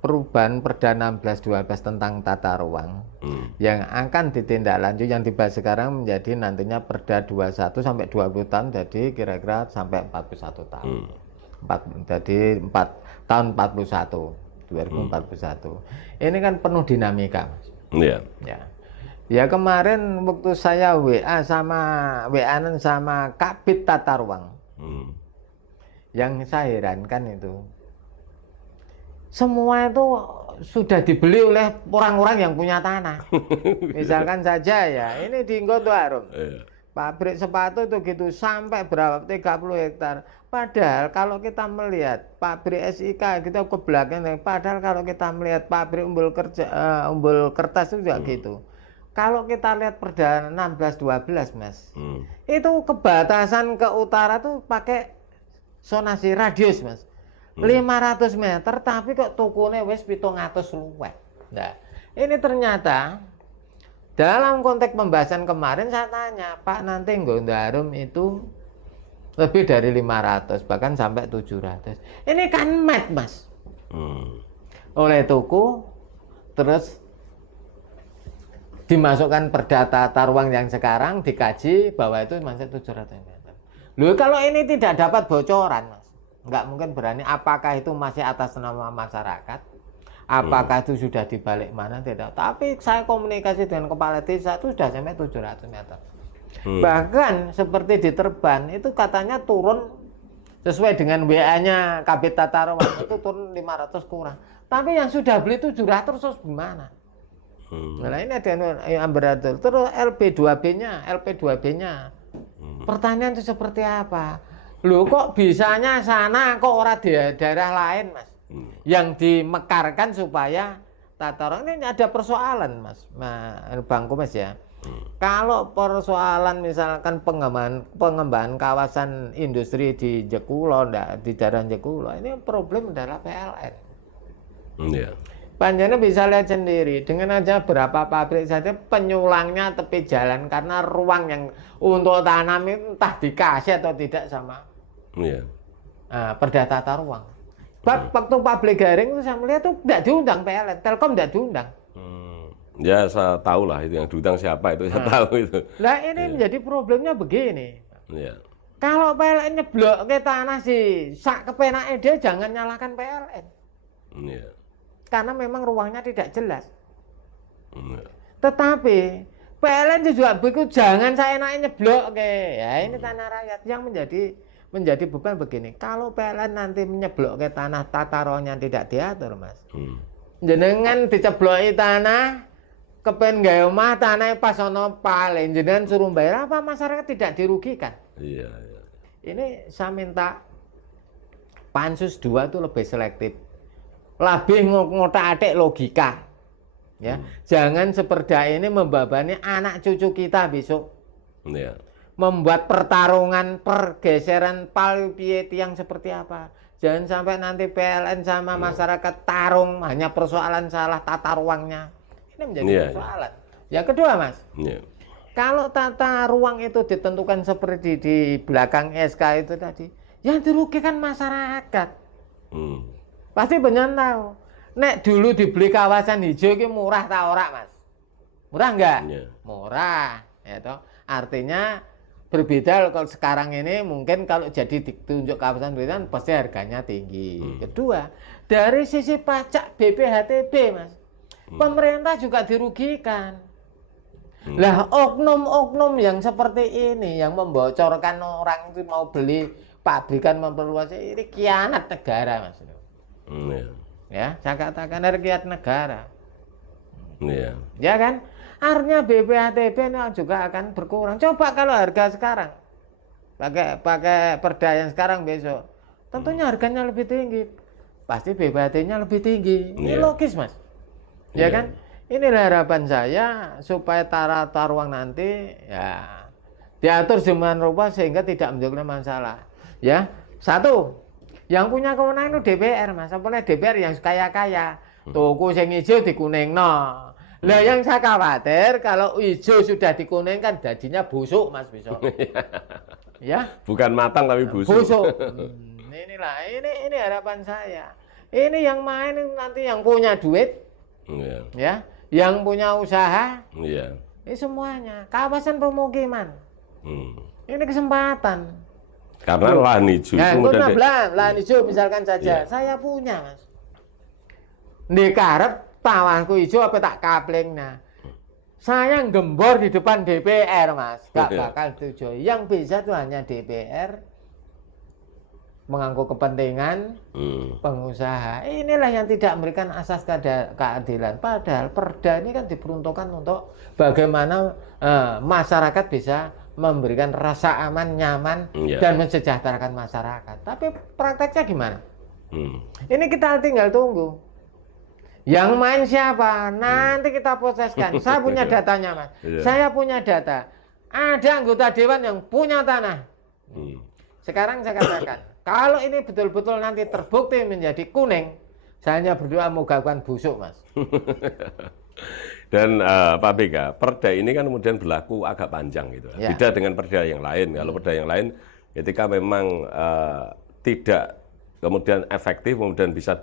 Perubahan Perda 16/12 tentang tata ruang yang akan ditindaklanjuti, yang dibahas sekarang menjadi nantinya Perda 21 sampai 20 tahun, jadi kira-kira sampai 41 tahun. Jadi 4 tahun 2041. Ini kan penuh dinamika, Mas. Ya kemarin waktu saya WA-an sama Kabid Tata Ruang. Yang saya herankan itu, semua itu sudah dibeli oleh orang-orang yang punya tanah. Misalkan saja ya, ini di Nggoto Harum. Pabrik sepatu itu gitu sampai berapa? 30 hektar. Padahal kalau kita melihat pabrik SIK kita ke belakang, padahal kalau kita melihat pabrik umbul kertas itu juga gitu. Kalau kita lihat Perda 16/12 Mas, itu kebatasan ke utara tuh pakai zonasi radius Mas, 500 meter, tapi kok tukune wis 700 luwih. Nah, ini ternyata dalam konteks pembahasan kemarin saya tanya, Pak, nanti Nggoto Harum itu lebih dari 500, bahkan sampai 700. Ini kan met Mas. Oleh tuku, terus dimasukkan Perda Tata Ruang yang sekarang, dikaji bahwa itu masih 700 meter. Loh, kalau ini tidak dapat bocoran, Mas, nggak mungkin berani. Apakah itu masih atas nama masyarakat? Apakah itu sudah dibalik mana? Tidak. Tapi saya komunikasi dengan kepala desa itu sudah sampai 700 meter. Bahkan seperti di Terban itu katanya turun sesuai dengan WA-nya Kabid Tata Ruang itu turun 500 kurang. Tapi yang sudah beli 700 terus gimana? Nah ini ada yang beratur. Terus LP2B-nya. Pertanyaan itu seperti apa? Loh, kok bisanya sana kok ora di daerah lain Mas? Yang dimekarkan supaya tata ruang ini ada persoalan Mas, Bang Kumes ya. Kalau persoalan misalkan pengembangan kawasan industri di Jekulo, di daerah Jekulo, ini problem adalah PLN. Iya. Panjenengan bisa lihat sendiri, dengan aja berapa pabrik saja penyulangnya tepi jalan karena ruang yang untuk tanam itu entah dikasih atau tidak sama Perda Tata Ruang. Waktu pabrik Garing itu saya melihat tuh tidak diundang PLN, Telkom tidak diundang. Ya saya tahu lah itu yang diundang siapa itu saya tahu itu. Nah ini menjadi problemnya begini. Kalau PLN nyeblok ke tanah sih, sak kepenake dia jangan nyalakan PLN. Karena memang ruangnya tidak jelas. Tetapi PLN juga begitu, jangan saya enaknya nyeblok ke. Ya ini tanah rakyat yang menjadi beban begini. Kalau PLN nanti menyeblok ke tanah tata ruangnya tidak diatur, Mas. Jenengan dicebloki tanah, kepen gawe omah tanah pas ono paling jenengan suruh bayar, apa masyarakat tidak dirugikan? Iya. Ini saya minta Pansus 2 itu lebih selektif. Lebih ngotak-atik logika. Ya. Jangan seperda ini membebani anak cucu kita besok. Membuat pertarungan, pergeseran palpiet yang seperti apa. Jangan sampai nanti PLN sama masyarakat tarung hanya persoalan salah tata ruangnya. Ini menjadi persoalan. Yang kedua, Mas. Kalau tata ruang itu ditentukan seperti di belakang SK itu tadi, yang dirugikan masyarakat. Pasti benar tahu. Nek dulu dibeli kawasan hijau itu murah tak ora, Mas? Murah enggak? Murah, ya toh. Artinya berbeda kalau sekarang ini mungkin kalau jadi ditunjuk kawasan hijau pasti harganya tinggi. Kedua, dari sisi pajak BPHTB, Mas. Pemerintah juga dirugikan. Lah oknum-oknum yang seperti ini yang membocorkan orang itu mau beli pabrikan memperluas ini khianat negara, Mas. Ya, saya katakan khianat negara. Ya kan? Artinya BPHTB juga akan berkurang. Coba kalau harga sekarang pakai perda yang sekarang besok, tentunya harganya lebih tinggi. Pasti BPHT-nya lebih tinggi. Ini logis, Mas. Ya kan? Inilah harapan saya supaya tata ruang nanti ya diatur sedemikian rupa sehingga tidak menjadi masalah. Ya, satu, yang punya kewenangan itu DPR, Mas. Apalagi DPR yang kaya-kaya. Tuku sing hijau dikuningno. Lah yang saya khawatir kalau hijau sudah dikuningkan jadinya busuk, Mas, besok. Ya. Bukan matang tapi busuk. Busuk. Ini harapan saya. Ini yang main nanti yang punya duit. Ya, yang punya usaha, ini semuanya kawasan pemukiman. Ini kesempatan. Karena lahan hijau itu lahan hijau misalkan saja, saya punya, Mas. Di karep tawanku hijau apa tak kapling, nah. Saya gembor di depan DPR, Mas. Gak bakal tujuh. Yang bisa itu hanya DPR. Mengganggu kepentingan pengusaha. Inilah yang tidak memberikan asas keadilan. Padahal perda ini kan diperuntukkan untuk bagaimana masyarakat bisa memberikan rasa aman, nyaman, dan mensejahterakan masyarakat. Tapi prakteknya gimana? Ini kita tinggal tunggu. Yang main siapa? Nanti kita proseskan. Saya punya datanya, Mas. Saya punya data. Ada anggota dewan yang punya tanah. Sekarang saya katakan, kalau ini betul-betul nanti terbukti menjadi kuning, saya hanya berdoa moga bukan busuk, Mas. Dan Pak BK, perda ini kan kemudian berlaku agak panjang gitu. Beda dengan perda yang lain. Kalau perda yang lain, ketika memang tidak kemudian efektif, kemudian bisa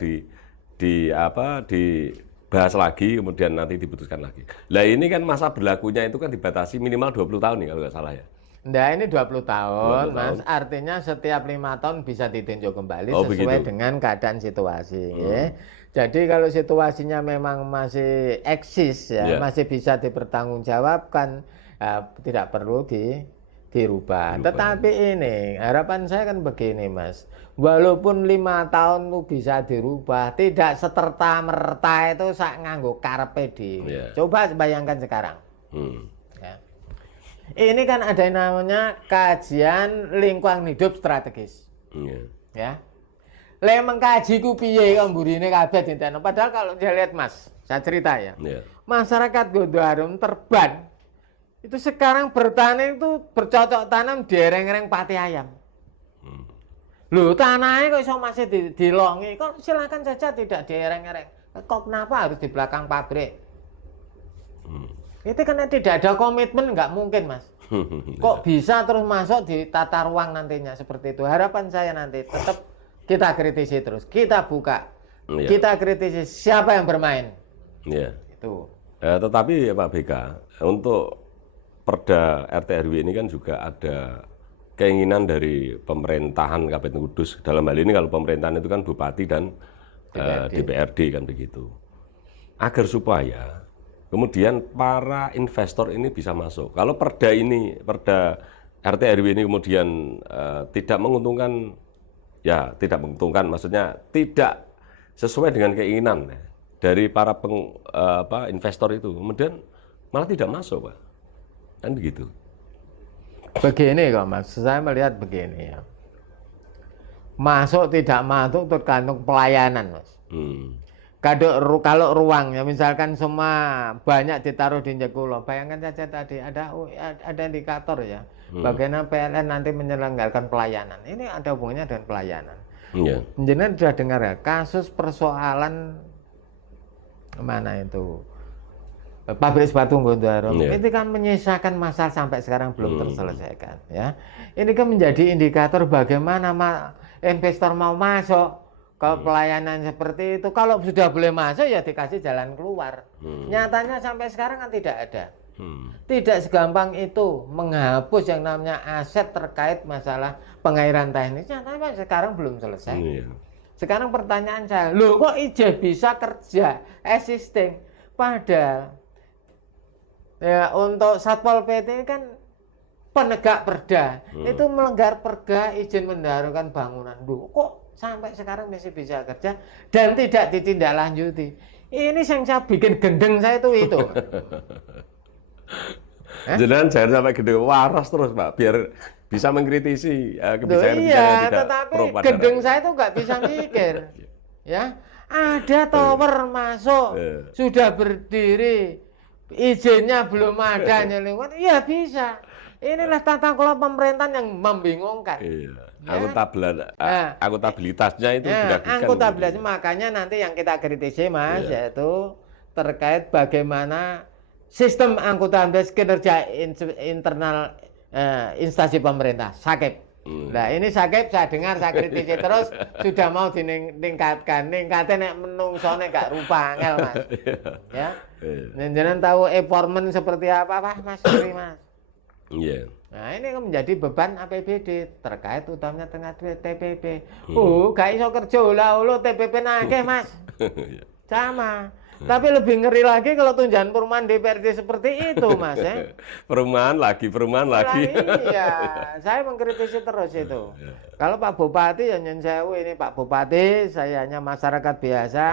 dibahas lagi, kemudian nanti diputuskan lagi. Lah ini kan masa berlakunya itu kan dibatasi minimal 20 tahun nih kalau nggak salah ya. Nah ini 20 tahun, 20 Mas. Artinya setiap 5 tahun bisa ditinjau kembali sesuai dengan keadaan situasi. Jadi kalau situasinya memang masih eksis, masih bisa dipertanggungjawabkan, tidak perlu dirubah. Tetapi ini harapan saya kan begini, Mas. Walaupun 5 tahun itu bisa dirubah, tidak seterta-merta itu sak nganggo karepe dhewe. Coba bayangkan sekarang. Ini kan ada yang namanya kajian lingkungan hidup strategis. Ya. Le mengkaji ku piye kok mburine kabeh dinteno. Padahal kalau dia lihat, Mas, Saya cerita ya. Masyarakat Gondoharum Terban itu sekarang bertani itu bercocok tanam di lereng-lereng Pati Ayam. Loh, tanahnya kok iso masih dilongi, kok silakan saja tidak di lereng-lereng. Kok kenapa harus di belakang pabrik? Itu karena tidak ada komitmen, nggak mungkin, Mas. Kok bisa terus masuk di tata ruang nantinya seperti itu? Harapan saya nanti tetap kita kritisi terus, kita buka, kita kritisi siapa yang bermain. Itu. Tetapi Pak BK, untuk Perda RT RW ini kan juga ada keinginan dari pemerintahan Kabupaten Kudus. Dalam hal ini kalau pemerintahan itu kan Bupati dan DPRD kan begitu. Agar supaya kemudian para investor ini bisa masuk. Kalau Perda RT RW ini kemudian tidak menguntungkan, maksudnya tidak sesuai dengan keinginan dari para investor itu, kemudian malah tidak masuk, Pak. Kan begitu. Begini kok, Mas, saya melihat begini ya. Masuk tidak masuk tergantung pelayanan, Mas. Kalau ruangnya misalkan semua banyak ditaruh di Jekulo, bayangkan saja tadi ada indikator ya, bagaimana PLN nanti menyelenggarakan pelayanan. Ini ada hubungannya dengan pelayanan. Jenengan sudah dengar ya, kasus persoalan mana itu? Pabrik sepatu Gondoharum itu kan menyisakan masalah sampai sekarang belum terselesaikan ya. Ini kan menjadi indikator bagaimana investor mau masuk ke pelayanan seperti itu. Kalau sudah boleh masuk ya dikasih jalan keluar. Nyatanya sampai sekarang kan tidak ada. Tidak segampang itu menghapus yang namanya aset terkait masalah pengairan teknis. Nyatanya sekarang belum selesai. Sekarang pertanyaan saya, loh kok IJ bisa kerja existing padahal ya untuk Satpol PP kan penegak perda, itu melanggar perda izin mendahulukan bangunan. Duh, kok sampai sekarang masih bisa kerja dan tidak ditindaklanjuti. Ini yang saya bikin gendeng saya itu. Jangan sampai gendeng waras terus, Pak, biar bisa mengkritisi kebijakan-kebijakan yang tidak pro pada gendeng saya itu nggak bisa mikir. Ya, ada tower masuk, sudah berdiri, izinnya belum ada nyelingkuh, ya bisa. Inilah tata kelola pemerintahan yang membingungkan. Akuntabilitasnya itu diragukan. Akuntabilitasnya makanya nanti yang kita kritisi, Mas, yaitu terkait bagaimana sistem akuntabilitas kinerja internal instansi pemerintah, SAKIP. Nah ini SAKIP saya dengar, saya kritisi terus, sudah mau ditingkatkan, ningkatnya nek menungsone gak rupa angel, Mas. Ya. Jangan tahu e-formen seperti apa, Mas? Mas. Nah ini kan menjadi beban APBD terkait utamanya tengah TPP. Gak iso kerja ulah-ulah TPP nake, Mas. Sama. Tapi lebih ngeri lagi kalau tunjangan perumahan DPRD seperti itu, Mas. Perumahan lagi. Iya, saya mengkritisi terus itu. Kalau Pak Bupati yang nyensewu ini Pak Bupati, saya hanya masyarakat biasa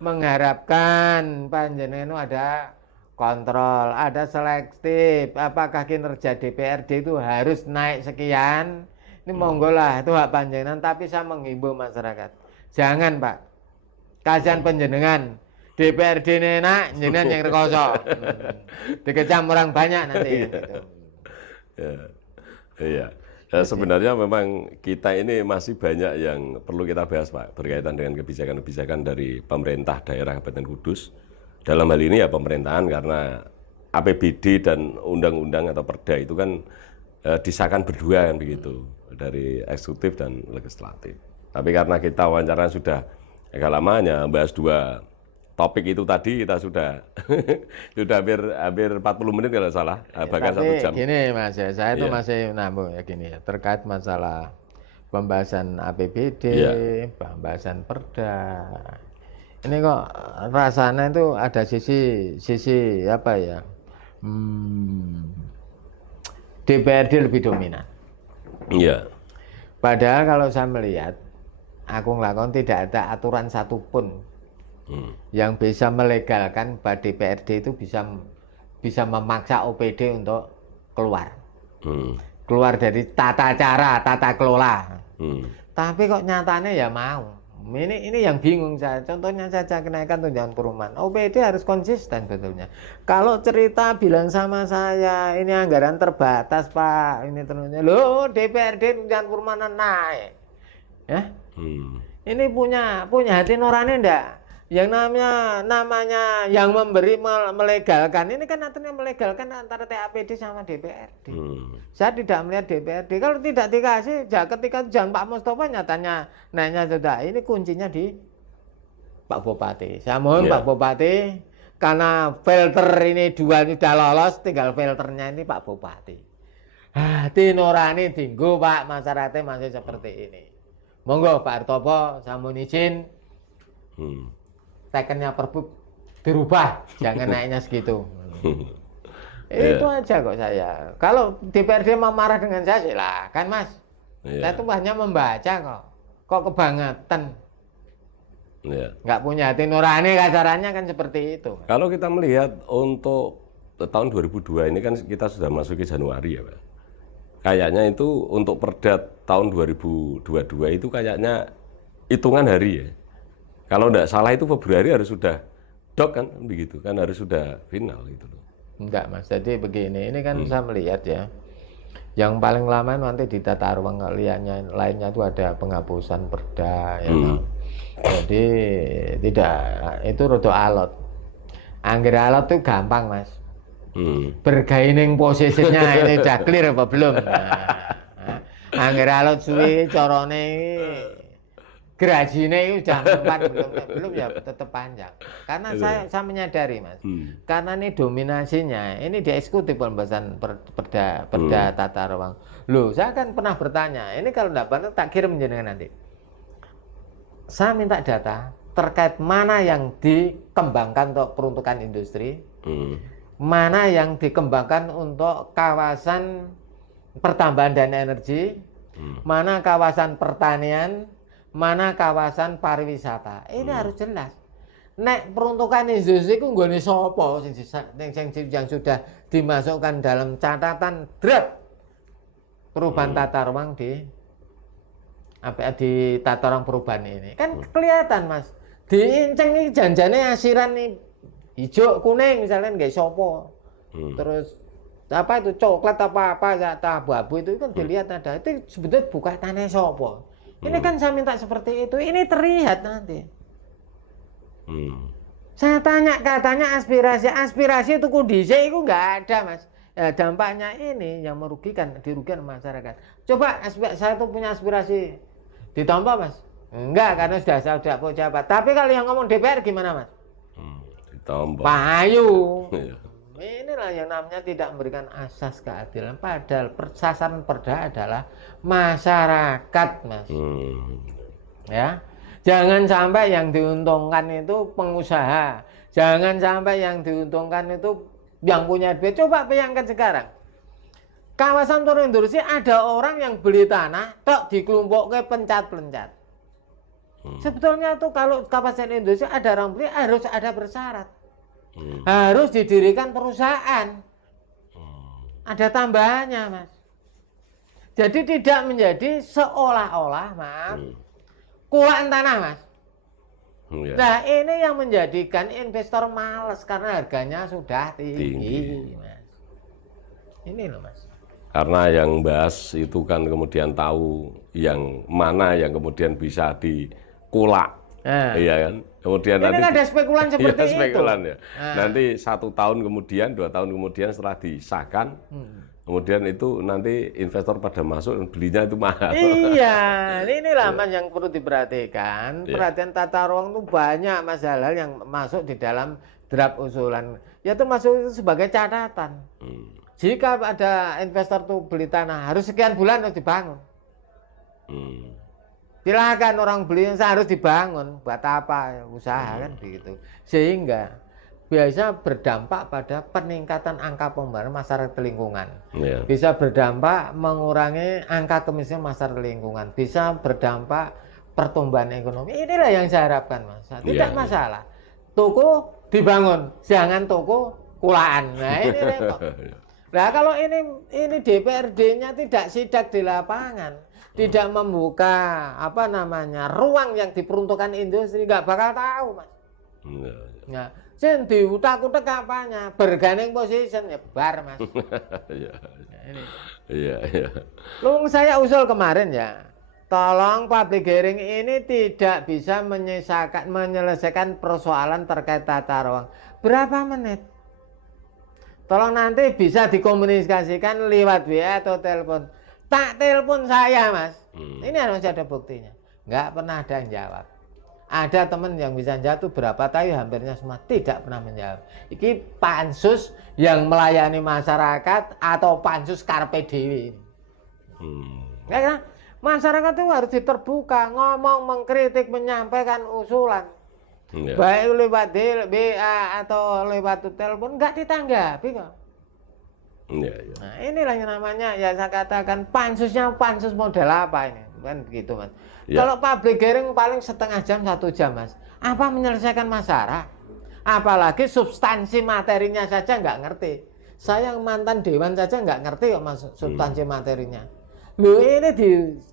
mengharapkan panjenengan ada kontrol, ada selektif. Apakah kinerja DPRD itu harus naik sekian? Ini monggo lah, itu hak panjenengan. Tapi saya menghimbau masyarakat, jangan, Pak. Kasihan panjenengan. DPRD enak, jenengan yang rekoso. Dikecam orang banyak nanti. Iya. Sebenarnya memang kita ini masih banyak yang perlu kita bahas, Pak, berkaitan dengan kebijakan-kebijakan dari pemerintah daerah Kabupaten Kudus. Dalam hal ini ya pemerintahan, karena APBD dan undang-undang atau perda itu kan disahkan berdua kan begitu, dari eksekutif dan legislatif. Tapi karena kita wawancara sudah agak lamanya bahas dua topik itu tadi, kita sudah hampir 40 menit kalau salah, bahkan 1 jam. Gini, Mas, saya itu masih nambung ya gini ya, terkait masalah pembahasan APBD, pembahasan perda. Ini kok rasanya itu ada sisi apa ya? DPRD lebih dominan. Iya. Padahal kalau saya melihat, aku ngelakon tidak ada aturan satupun yang bisa melegalkan bahwa DPRD itu bisa memaksa OPD untuk keluar dari tata cara, tata kelola. Tapi kok nyatanya ya mau Ini yang bingung saya. Contohnya saja kenaikan tunjangan perumahan. OPD harus konsisten betulnya. Kalau cerita bilang sama saya, ini anggaran terbatas Pak, ini terusnya. Loh, DPRD tunjangan perumahan naik. Ya? Ini punya hati nurani enggak? Yang namanya yang memberi melegalkan, ini kan artinya melegalkan antara TAPD sama DPRD. Saya tidak melihat DPRD. Kalau tidak dikasih, ya ketika jangan Pak Mustofa nyatanya nanya sudah, ini kuncinya di Pak Bupati. Saya mohon Pak Bupati, karena filter ini dua ini sudah lolos, tinggal filternya ini Pak Bupati. Hati nurani tinggu Pak, masyarakatnya masih seperti ini. Monggo Pak Hartopo, saya mohon izin. Tekennya Perbup dirubah, jangan naiknya segitu. Itu aja kok saya. Kalau DPRD mau marah dengan saya silakan Mas. Saya tuh hanya membaca kok kebangetan. Nggak punya hati nurani kasarannya kan seperti itu. Kalau kita melihat untuk tahun 2002 ini kan kita sudah masuki Januari ya Pak. Kayaknya itu untuk Perda tahun 2022 itu kayaknya hitungan hari ya. Kalau tidak salah itu Februari harus sudah dok kan begitu kan, harus sudah final gitu loh. Enggak Mas, jadi begini, ini kan saya melihat ya, yang paling lama nanti di tata ruang lainnya itu ada penghapusan perda ya. Jadi tidak, itu rada alot. Angger alot itu gampang Mas. Bergaining posisinya ini udah clear apa belum? Angger alot suwi corone gerajine udah belum ya tetap panjang. Karena saya menyadari Mas, karena ini dominasinya, ini di eksekutif pembahasan perda tata ruang. Loh, saya kan pernah bertanya, ini kalau enggak benar tak kirim jenengan nanti. Saya minta data terkait mana yang dikembangkan untuk peruntukan industri, mana yang dikembangkan untuk kawasan pertambahan dana energi, mana kawasan pertanian, mana kawasan pariwisata. Ini harus jelas. Nek peruntukan industri ku nggone sapa yang sudah dimasukkan dalam catatan draft perubahan tata ruang di tata ruang perubahan ini. Kan kelihatan Mas. Diinceng nih janjane asiran nih hijau kuning misalnya nggak sapa. Terus apa itu coklat apa abu-abu itu kan dilihat ada. Itu sebetulnya bukan tanah sapa. Ini kan saya minta seperti itu, ini terlihat nanti. Saya tanya, katanya aspirasi itu kondisi itu nggak ada Mas. Ya, dampaknya ini yang dirugikan masyarakat. Coba saya tuh punya aspirasi ditambah Mas. Enggak, karena saya sudah pejabat. Tapi kalau yang ngomong DPR gimana Mas? Ditambah. Pak Ayu. Inilah yang namanya tidak memberikan asas keadilan. Padahal sasaran perda adalah masyarakat, Mas. Ya, jangan sampai yang diuntungkan itu pengusaha. Jangan sampai yang diuntungkan itu yang punya duit. Coba bayangkan sekarang. Kawasan turun industri ada orang yang beli tanah, tok dikelompoknya pencat-pencat. Sebetulnya tuh kalau kawasan industri ada orang beli harus ada bersyarat. Harus didirikan perusahaan. Ada tambahannya Mas. Jadi tidak menjadi seolah-olah kulaan tanah Mas. Nah ini yang menjadikan investor malas karena harganya sudah tinggi Mas. Ini loh Mas. Karena yang bahas itu kan kemudian tahu yang mana yang kemudian bisa dikulak. Iya kan. Kemudian ini nanti ada spekulan seperti itu. Spekulan ya. Nanti 1 tahun kemudian, 2 tahun kemudian setelah disahkan, kemudian itu nanti investor pada masuk dan belinya itu mahal. Iya, inilah Mas yang perlu diperhatikan. Perhatian tata ruang itu banyak masalah yang masuk di dalam draft usulan. Ya itu masuk itu sebagai catatan. Jika ada investor tuh beli tanah harus sekian bulan harus dibangun. Silakan orang beli harus dibangun, buat apa usaha kan begitu. Sehingga biasa berdampak pada peningkatan angka pembayaran masyarakat lingkungan. Bisa berdampak mengurangi angka kemiskinan masyarakat lingkungan. Bisa berdampak pertumbuhan ekonomi. Inilah yang saya harapkan Mas. Tidak masalah. Toko dibangun, jangan toko kulaan. Nah ini repot. Nah kalau ini DPRD-nya tidak sidak di lapangan. tidak membuka ruang yang diperuntukkan industri, nggak bakal tahu, Mas. Nah, sing diutak-utak apanya? Bargaining position ya bar, Mas. Iya. Lu saya usul kemarin ya, tolong public hearing ini tidak bisa menyelesaikan persoalan terkait tata ruang. Berapa menit? Tolong nanti bisa dikomunikasikan lewat WA atau telepon. Tak telepon saya, Mas. Ini harus ada buktinya. Nggak pernah ada yang jawab. Ada teman yang bisa jawab tuh berapa, tapi hampirnya semua tidak pernah menjawab. Ini pansus yang melayani masyarakat atau pansus Carpe Diem. Karena masyarakat itu harus terbuka, ngomong, mengkritik, menyampaikan usulan. Baik lewat WA atau lewat telepon nggak ditanggapi kok. Nah, inilah yang namanya ya saya katakan pansusnya pansus model apa ini, kan begitu, Mas. Kalau public hearing paling setengah jam 1 jam, Mas. Apa menyelesaikan masalah? Apalagi substansi materinya saja nggak ngerti. Saya mantan dewan saja nggak ngerti kok, Mas, substansi materinya. Loh, ini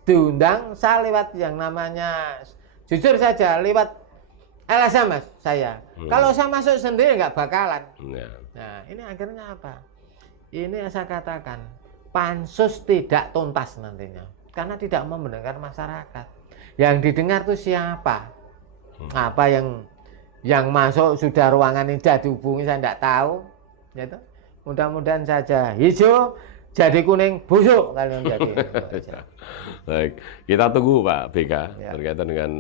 diundang saya lewat yang namanya, jujur saja lewat LSM, Mas, saya. Kalau saya masuk sendiri nggak bakalan. Nah, ini akhirnya apa? Ini saya katakan, pansus tidak tuntas nantinya. Karena tidak mau mendengar masyarakat. Yang didengar itu siapa? Apa yang masuk sudah ruangan ini sudah dihubungi, saya tidak tahu. Gitu. Mudah-mudahan saja hijau jadi kuning busuk kalian jadi. Baik, kita tunggu Pak BK berkaitan dengan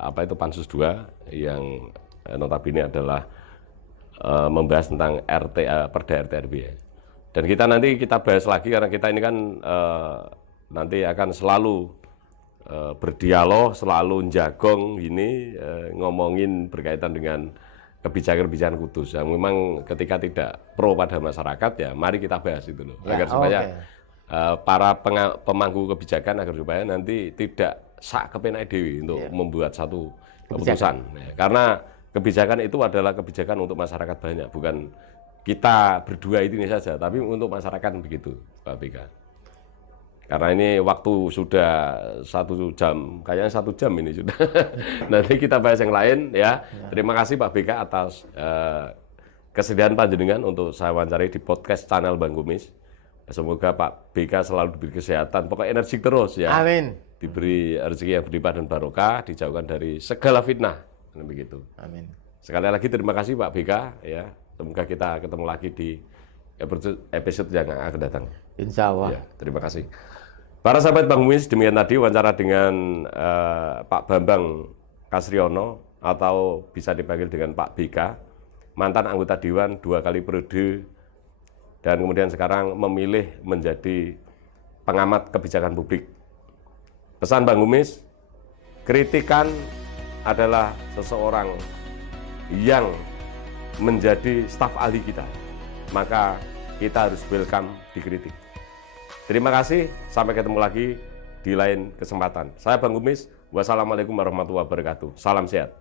apa itu Pansus 2 yang notabene adalah membahas tentang Perda RT/RW ya. Dan kita bahas lagi karena kita ini kan nanti akan selalu berdialog, selalu jagong ini ngomongin berkaitan dengan kebijakan-kebijakan kudus yang memang ketika tidak pro pada masyarakat ya mari kita bahas itu loh agar supaya para pemangku kebijakan agar supaya nanti tidak sak kepenak dewi untuk membuat satu keputusan karena kebijakan itu adalah kebijakan untuk masyarakat banyak, bukan kita berdua ini saja tapi untuk masyarakat begitu Pak BK. Karena ini waktu sudah 1 jam, kayaknya 1 jam ini sudah. Nanti kita bahas yang lain ya. Terima kasih Pak BK atas kesediaan panjenengan untuk saya wawancari di podcast channel Bang Kumis. Semoga Pak BK selalu diberi kesehatan, pokoknya energi terus ya. Amin. Diberi rezeki yang berlimpah dan barokah, dijauhkan dari segala fitnah. Begitu. Amin. Sekali lagi terima kasih Pak BK ya. Semoga kita ketemu lagi di episode yang akan datang. Insya Allah. Ya, terima kasih. Para sahabat Bang Kumis, demikian tadi wawancara dengan Pak Bambang Kasriono atau bisa dipanggil dengan Pak BK, mantan anggota Dewan 2 kali periode dan kemudian sekarang memilih menjadi pengamat kebijakan publik. Pesan Bang Kumis, kritikan adalah seseorang yang menjadi staf ahli kita, maka kita harus welcome dikritik. Terima kasih, sampai ketemu lagi di lain kesempatan. Saya Bang Kumis, wassalamualaikum warahmatullahi wabarakatuh. Salam sehat.